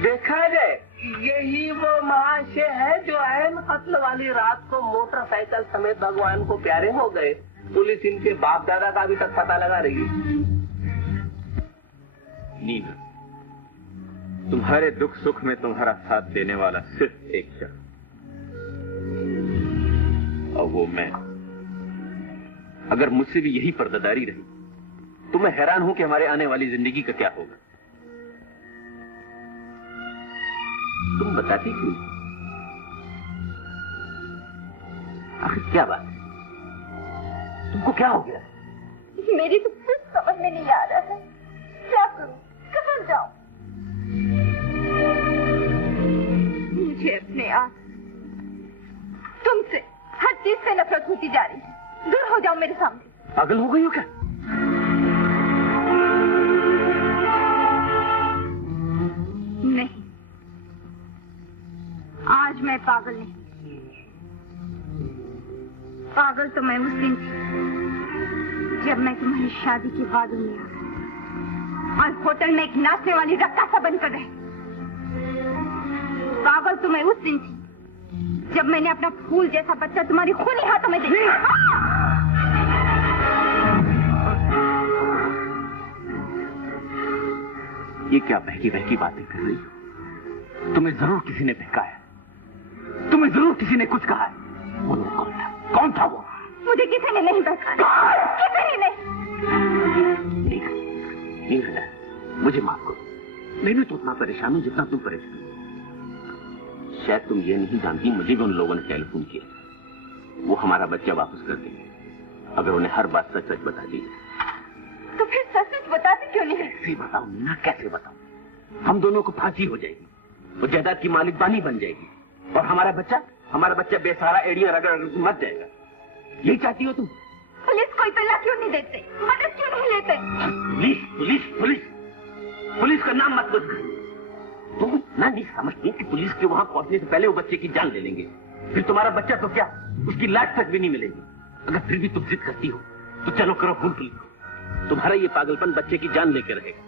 देखा जाए, यही वो महाशय है जो ऐन कत्ल वाली रात को मोटरसाइकिल समेत भगवान को प्यारे हो गए। पुलिस इनके बाप दादा का अभी तक पता लगा रही है। नीना, तुम्हारे दुख सुख में तुम्हारा साथ देने वाला सिर्फ एक शख्स, और वो मैं। अगर मुझसे भी यही पर्दादारी रही तो मैं हैरान हूं कि हमारे आने वाली जिंदगी का क्या होगा। तुम बताती क्यों? आखिर क्या बात है? तुमको क्या हो गया? मेरी तो कुछ समझ में नहीं आ रहा है। क्या करूं, कहाँ जाऊं? मुझे अपने आप तुमसे हर चीज से नफरत होती जा रही है। दूर हो जाओ मेरे सामने। पागल हो गई हो क्या? नहीं, आज मैं पागल नहीं। पागल तो मैं उस दिन थी जब मैं तुम्हारी शादी के बाद में आ गई और होटल में एक नाचने वाली रक्कासा बनकर रही। पागल तो मैं उस दिन थी जब मैंने अपना फूल जैसा बच्चा तुम्हारी खूनी हाथों में देखा। ये क्या बहकी बहकी बातें कर रही हो? तुम्हें जरूर किसी ने बहकाया, तुम्हें जरूर किसी ने कुछ कहा है। बोलो कौन था? कौन था वो? मुझे किसी ने नहीं बहकाया, किसी ने नहीं। नीला, मुझे माफ करो। मैं भी तो उतना परेशान हूं जितना तुम परेशान हो। शायद तुम ये नहीं जानती, मुझे भी उन लोगों ने टेलीफोन किया। वो हमारा बच्चा वापस कर देंगे अगर उन्हें हर बात सच सच बता दी। तो फिर सच सच बताते क्यों नहीं? कैसे बताऊं मीना, कैसे बताऊं? हम दोनों को फांसी हो जाएगी, वो जायदाद की मालिकबानी बन जाएगी और हमारा बच्चा बेसहारा एड़िया रगड़ मर जाएगा। यही चाहती हो तुम? पुलिस को इतना क्यों नहीं देते, मदद क्यों नहीं लेते? पुलिस पुलिस पुलिस पुलिस का नाम मत बुझ। तुम ना नहीं समझती कि पुलिस के वहां पहुंचने से पहले वो बच्चे की जान ले लेंगे। फिर तुम्हारा बच्चा तो क्या, उसकी लाश तक भी नहीं मिलेगी। अगर फिर भी तुम जिद करती हो तो चलो करो फोन पुलिस को। तुम्हारा ये पागलपन बच्चे की जान लेके रहेगा।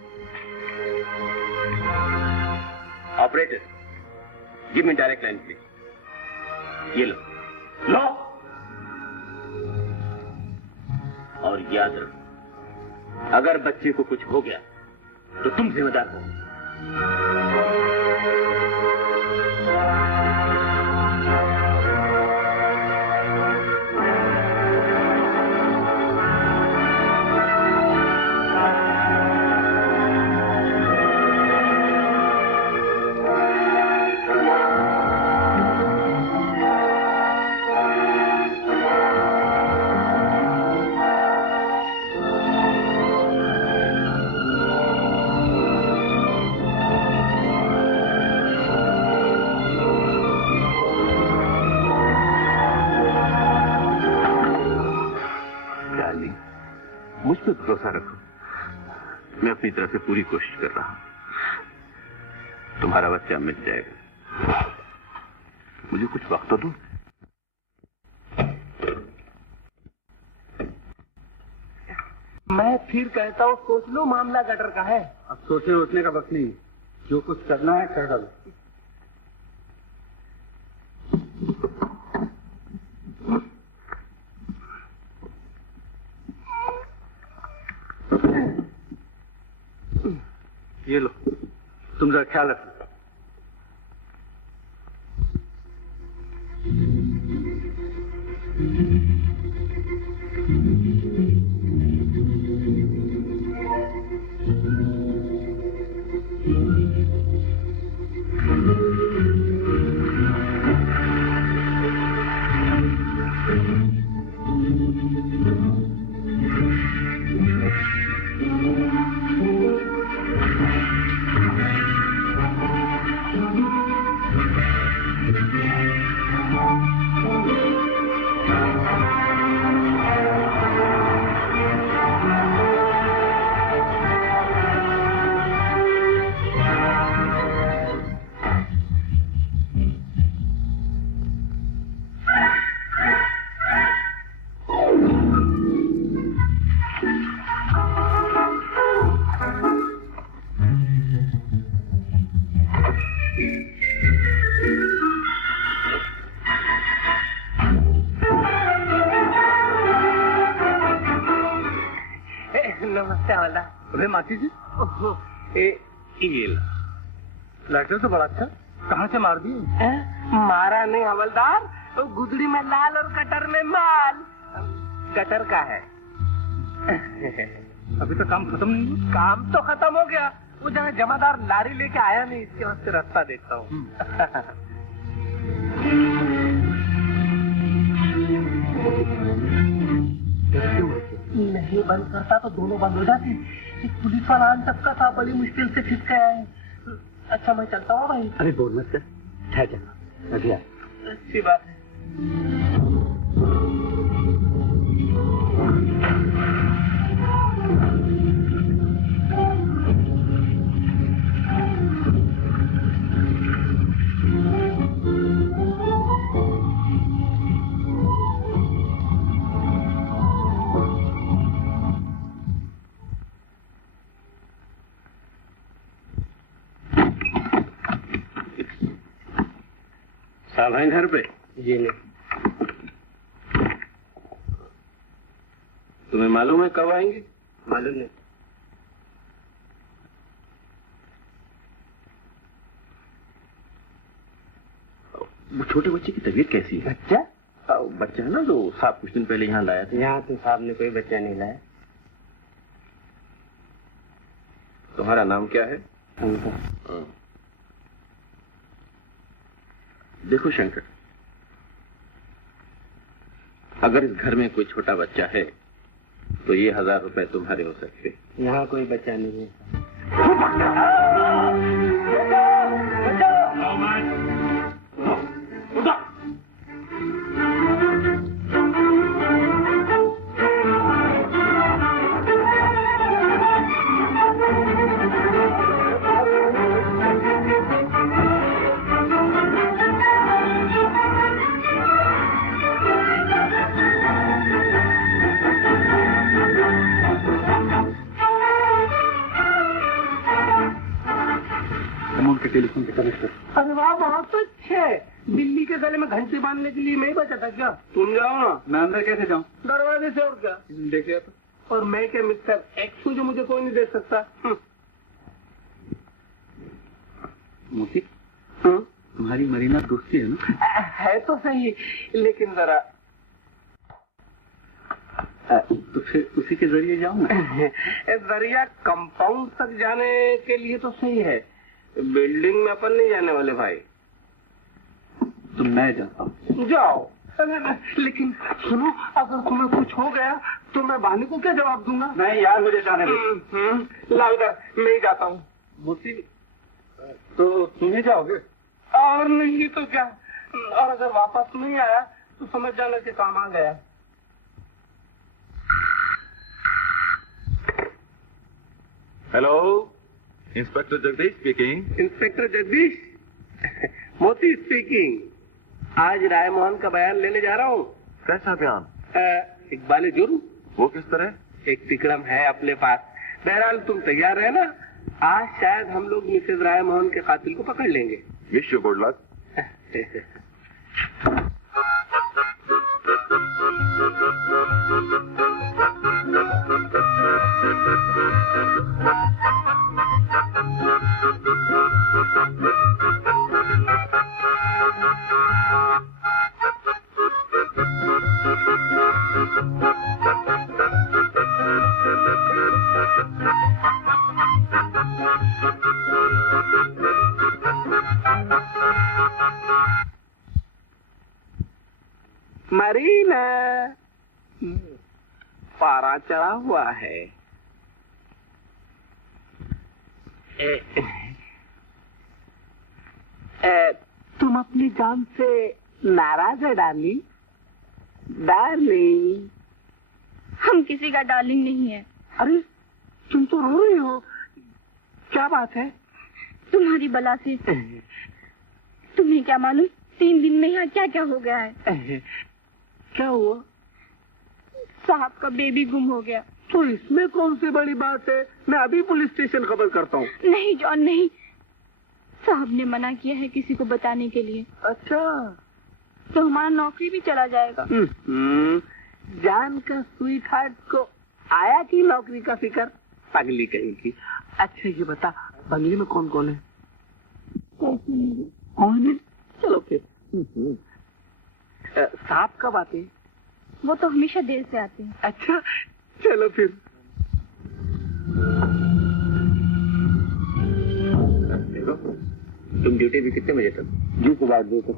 Operator, give me direct line please. ये लो लो, और याद रखो, अगर बच्चे को कुछ हो गया तो तुम जिम्मेदार हो। मुझ पर भरोसा रखो, मैं अपनी तरफ से पूरी कोशिश कर रहा हूं। तुम्हारा बच्चा मिल जाएगा। मुझे कुछ वक्त तो दो। मैं फिर कहता हूँ सोच लो, मामला गटर का है। अब सोचने वोचने का वक्त नहीं, जो कुछ करना है कर डालो। ये लो, तुम जरा ख्याल रखना। अरे मासी जी, लाइटर तो बड़ा अच्छा, कहाँ से मार दिए? मारा नहीं हवलदार, तो गुदड़ी में लाल और कटर में माल। कटर का है। अभी तो काम खत्म नहीं हुआ? काम तो खत्म हो गया, वो जहाँ जमादार लारी लेके आया नहीं, इसके वास्ते रास्ता देखता हूँ। नहीं बंद करता तो दोनों बंद हो जाते। एक पुलिस वाला आन टपका था, बड़ी मुश्किल से खिंच गया है। अच्छा मैं चलता हूँ भाई। अरे बोल मत कर, ठहर जा, अभी आ। अच्छी बात है। साहब हैं घर पे? जी नहीं। तुम्हें मालूम है कब आएंगे? मालूम नहीं। वो छोटे बच्चे की तबीयत कैसी है? बच्चा? बच्चा है ना जो साहब कुछ दिन पहले यहाँ लाया था। यहाँ तो साहब ने कोई बच्चा नहीं लाया। तुम्हारा नाम क्या है? शंकर। देखो शंकर, अगर इस घर में कोई छोटा बच्चा है तो ये 1000 रुपए तुम्हारे हो सकते। यहाँ कोई बच्चा नहीं है। के टेलीफोन के कनेक्टर। अरे वाह, बहुत अच्छे। बिल्ली के गले में घंटी बांधने के लिए मैं ही बचा था क्या? तुम जाओ ना। मैं अंदर कैसे जाऊँ? दरवाजे से। और क्या देख लिया था। और मैं क्या मिस्टर एक्स हूँ जो मुझे कोई नहीं दे सकता? मोती, तुम्हारी मरीना दोस्ती है ना? है तो सही, लेकिन जरा तो फिर उसी के जरिए जाऊँ ना। जरिया कंपाउंड तक जाने के लिए तो सही है, बिल्डिंग में अपन नहीं जाने वाले भाई। तो मैं जाता हूँ। जाओ। लेकिन सुनो, अगर तुम्हें कुछ हो गया तो मैं बानी को क्या जवाब दूंगा? नहीं यार, मुझे जाने दो। लाओ इधर, मैं ही जाता हूँ। मोती, तो तुम्हें जाओगे? और नहीं तो क्या, और अगर वापस नहीं आया तो समझ जाना कि काम आ गया। Hello, inspector Jagdish speaking. Inspector Jagdish, मोती स्पीकिंग। आज राय मोहन का बयान लेने जा रहा हूँ। कैसा बयान? इकबाल जुर्म। वो किस तरह? एक तिकड़म है अपने पास। बहरहाल तुम तैयार है ना? आज शायद हम लोग मिसेज राय मोहन के कातिल को पकड़ लेंगे। Wish you good luck. Marina, पारा चढ़ा हुआ है। तुम अपनी जान से नाराज है डार्लिंग? डार्लिंग, हम किसी का डार्लिंग नहीं है। अरे तुम तो रो रही हो, क्या बात है? तुम्हारी बला से। तुम्हें क्या मालूम 3 दिन में यहाँ क्या क्या हो गया है? क्या हुआ? साहब का बेबी गुम हो गया। तो इसमें कौन सी बड़ी बात है? मैं अभी पुलिस स्टेशन खबर करता हूँ। नहीं जॉन नहीं, साहब ने मना किया है किसी को बताने के लिए। अच्छा, तो हमारा नौकरी भी चला जाएगा। जान का स्वीट हार्ट को आया कि नौकरी का फिक्र? पगली कहीं की। अच्छा ये बता, बंगले में कौन कौन है? कौन है? चलो फिर। साहब कब आते हैं? वो तो हमेशा देर से आते हैं। अच्छा चलो फिर। देखो, तुम ड्यूटी भी कितने बजे तक? जी को बात दो तो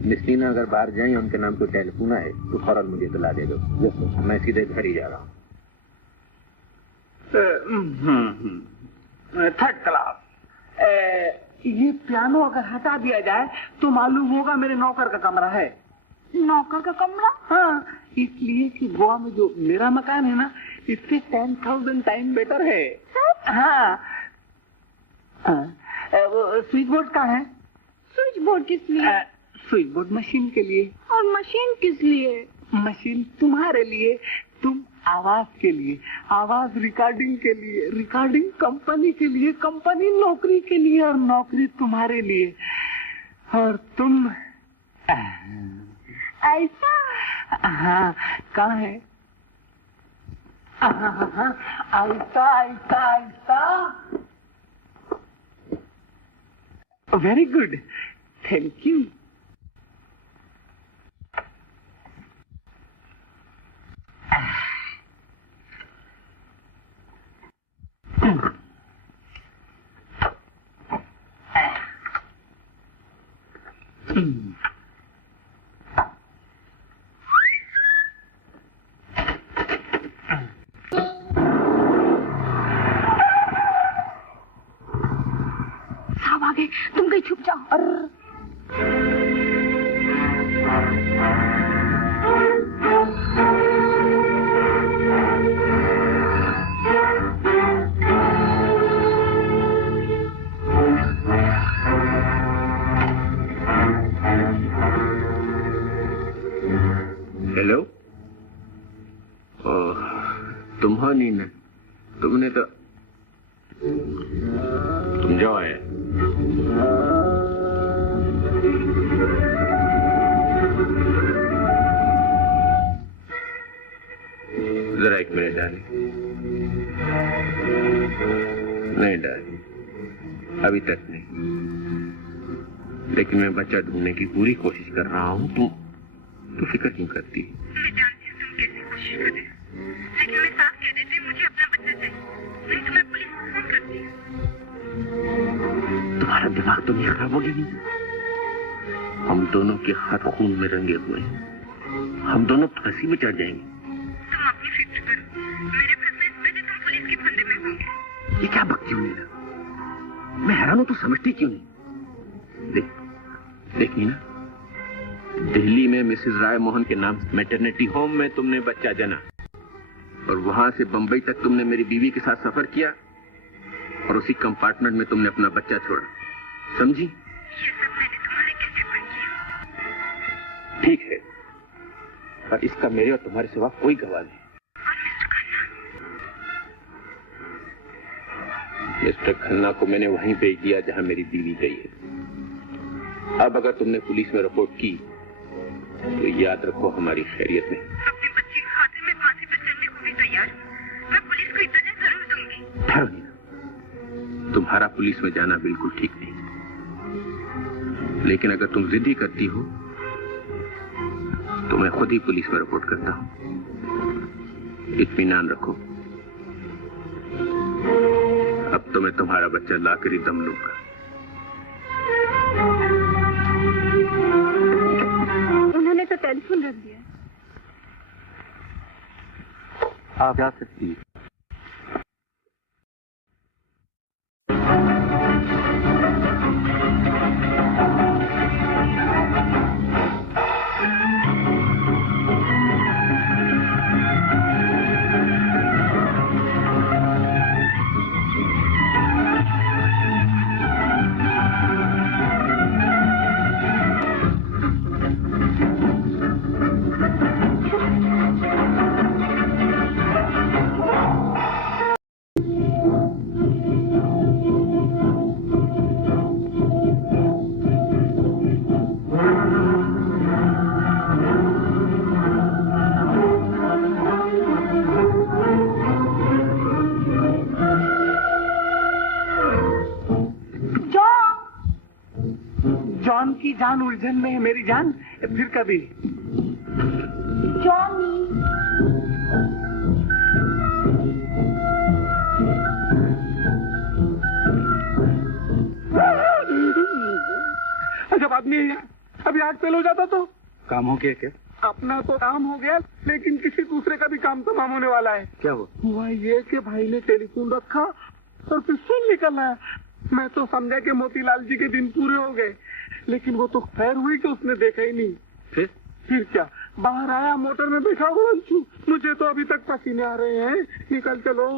मिस टीना अगर बाहर जाए उनके नाम कोई टेलीफोन है तो फौरन मुझे इत्तला दे दो। मैं सीधे घर ही जा रहा हूँ। Third class. ये पियानो अगर हटा दिया जाए तो मालूम होगा मेरे नौकर का कमरा है। नौकर का कमरा? हाँ, इसलिए कि गोवा में जो मेरा मकान है ना, इससे 10,000 टाइम बेटर है। हाँ, वो स्विच बोर्ड का है। स्विच बोर्ड किस लिए? स्विच बोर्ड मशीन के लिए। और मशीन किस लिए? मशीन तुम्हारे लिए, तुम आवाज के लिए, आवाज रिकॉर्डिंग के लिए, रिकॉर्डिंग कंपनी के लिए, कंपनी नौकरी के लिए और नौकरी तुम्हारे लिए। और तुम ऐसा? हाँ, कहाँ है? ऐसा ऐसा ऐसा। Very good, thank you. साहब आ गए, तुम कहीं छुप जाओ। हेलो, तुम हो नीना? तुमने तो तुम जाओ है। जरा एक मिनट डाली। नहीं डाली, अभी तक नहीं, लेकिन मैं बच्चा ढूंढने की पूरी कोशिश कर रहा हूँ। तू फिक्र क्यों करती? मैं जानती हूँ तुम कैसी कोशिश कर रहे हो, लेकिन मैं साफ कह देती हूँ मुझे अपना बच्चा चाहिए, नहीं तो मैं पुलिस को फोन करती हूँ। तुम्हारा दिमाग तो नहीं खराब हो गया? हम दोनों के हाथ खून में रंगे हुए हैं, हम दोनों फांसी में चढ़ जाएंगे। तुम अपनी फिक्र करो, मेरे फंसने से पहले तुम पुलिस के फंदे में होंगे। ये क्या बकती हूँ नीना? मैं हैरान हूँ, तू समझती क्यों नहीं? देख नीना, दिल्ली में मिसेस राय मोहन के नाम मैटरनिटी होम में तुमने बच्चा जना, और वहां से बंबई तक तुमने मेरी बीवी के साथ सफर किया, और उसी कंपार्टमेंट में तुमने अपना बच्चा छोड़ा। समझी? ये सब मैंने तुम्हारे कहने पर किया। ठीक है, पर इसका मेरे और तुम्हारे सिवा कोई गवाह नहीं। मिस्टर खन्ना को मैंने वहीं भेज दिया जहां मेरी बीवी गई है। अब अगर तुमने पुलिस में रिपोर्ट की तो याद रखो हमारी खैरियत नहीं। अपने बच्चे के खातिर मैं फांसी पर चढ़ने को भी तैयार हूँ। मैं पुलिस को इतना जरूर दूंगी। ठहरो नीना, तुम्हारा पुलिस में जाना बिल्कुल ठीक नहीं, लेकिन अगर तुम जिद्दी करती हो तो मैं खुद ही पुलिस में रिपोर्ट करता हूँ। इत्मीनान रखो, अब तो मैं तुम्हारा बच्चा लाकर ही दम लूंगा। उन्होंने तो टेलीफोन रख दिया। आप जा सकती हैं। जॉन की जान उलझन में है मेरी जान, फिर कभी। जॉनी, जब आदमी है अभी आग फेल हो जाता तो? काम हो गया क्या? अपना तो काम हो गया, लेकिन किसी दूसरे का भी काम तमाम होने वाला है। क्या हुआ ये कि भाई ने टेलीफोन रखा और पिस्तौल निकल आया। मैं तो समझा कि मोतीलाल जी के दिन पूरे हो गए, लेकिन वो तो खैर हुई कि उसने देखा ही नहीं। फिर क्या, बाहर आया, मोटर में बैठा हुआ अंशु। मुझे तो अभी तक पसीने आ रहे हैं। निकल चलो।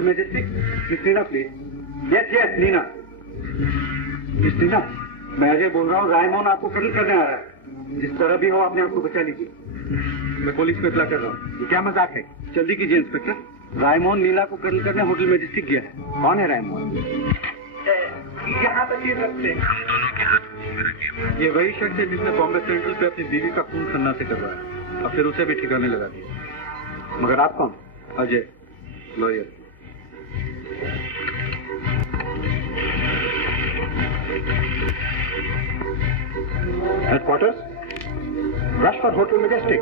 Majestic, Miss Nina, please. Yes, Nina. Miss Nina, मैं अजय बोल रहा हूँ। रायमोहन आपको कत्ल करने आ रहा है। जिस तरह भी हो अपने आप को बचा लीजिए। मैं पुलिस को इत्तला कर रहा हूँ। ये क्या मजाक है? जल्दी कीजिए इंस्पेक्टर। रायमोहन नीना को कत्ल करने होटल मैजेस्टिक गया है। कौन है रायमोहन? यहाँ तक ये रखते हैं। ये वही शख्स है जिसने बॉम्बे सेंट्रल पे अपनी बीवी का खून खन्ना से करवाया और फिर उसे भी ठिकाने लगा दिया। मगर आप कौन? Ajay, lawyer. Headquarters, rush for Hotel Majestic.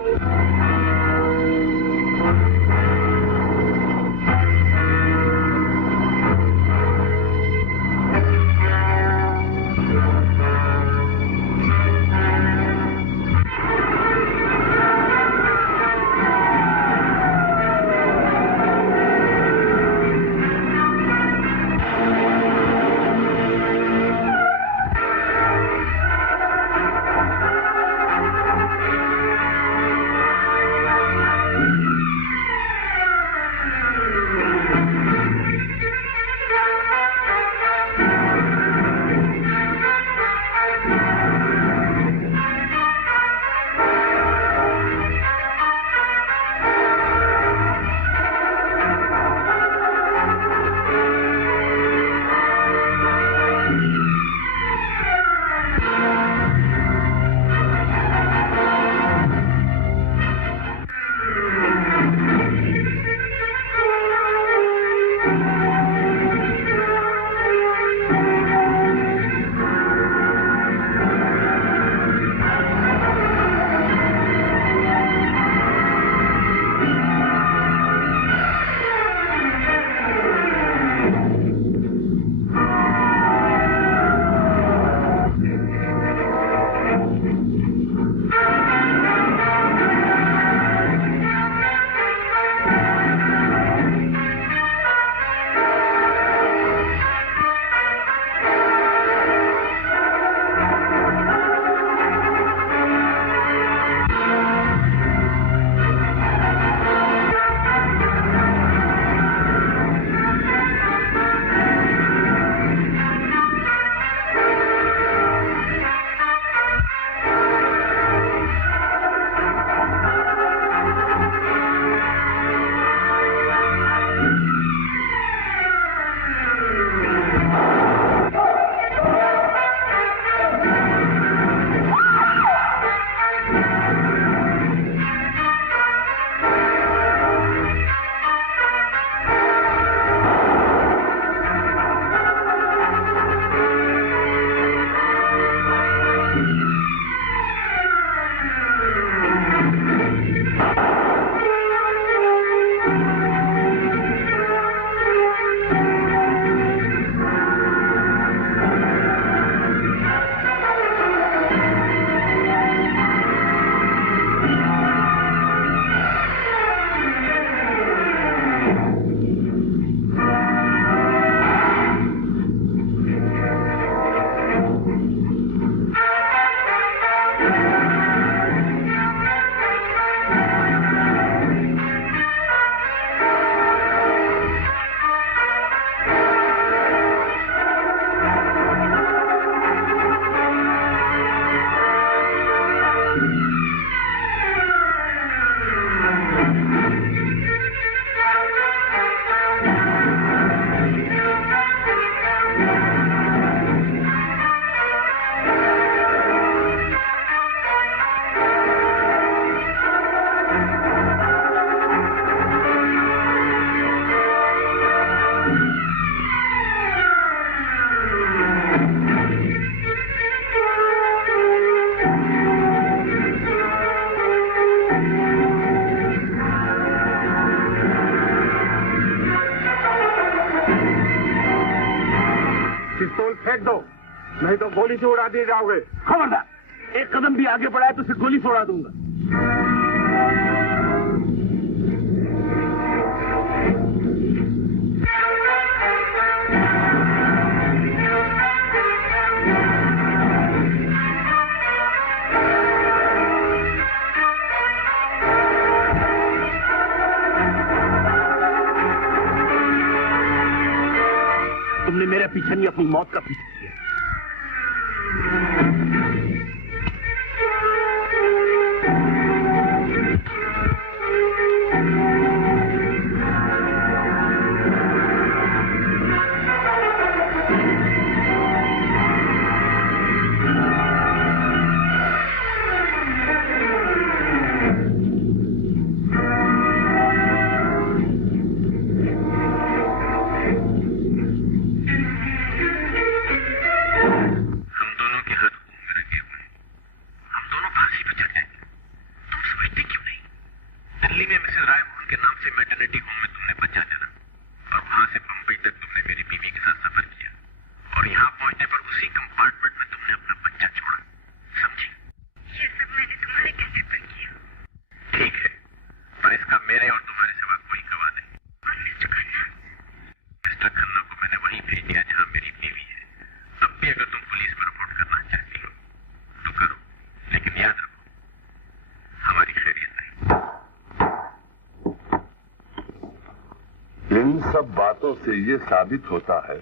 फेंक दो, नहीं तो गोली से उड़ा दिए जाओगे। खबरदार, एक कदम भी आगे बढ़ाए तो सिर्फ गोली से उड़ा दूंगा। तुमने मेरे पीछे नहीं, अपनी मौत का पीछा किया। इन सब बातों से ये साबित होता है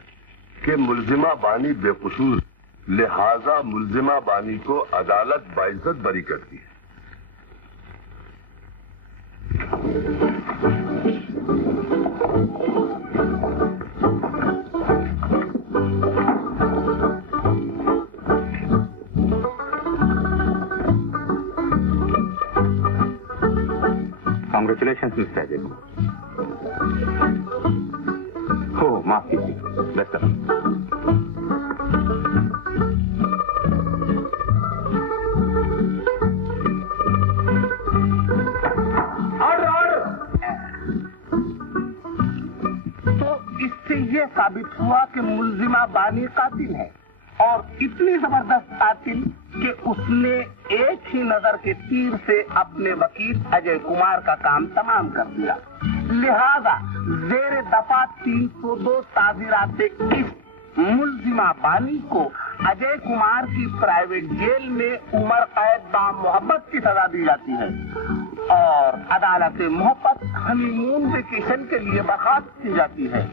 कि मुल्जिमा बानी बेकसूर, लिहाजा मुल्जिमा बानी को अदालत बाइज्जत बरी करती है। Congratulation mister Ajay Kumar. हो माफ कीजिए, बेस्ट ऑफ ये साबित हुआ कि मुल्जिमा बानी कातिल है, और इतनी जबरदस्त कातिल कि उसने एक ही नजर के तीर से अपने वकील अजय कुमार का काम तमाम कर दिया। लिहाजा जेर दफा 302 ताज़ीरात इस मुल्जिमा बानी को अजय कुमार की प्राइवेट जेल में उम्र कैद बा मोहब्बत की सजा दी जाती है, और अदालत मोहब्बत हनीमून वेकेशन के लिए बर्खास्त की जाती है।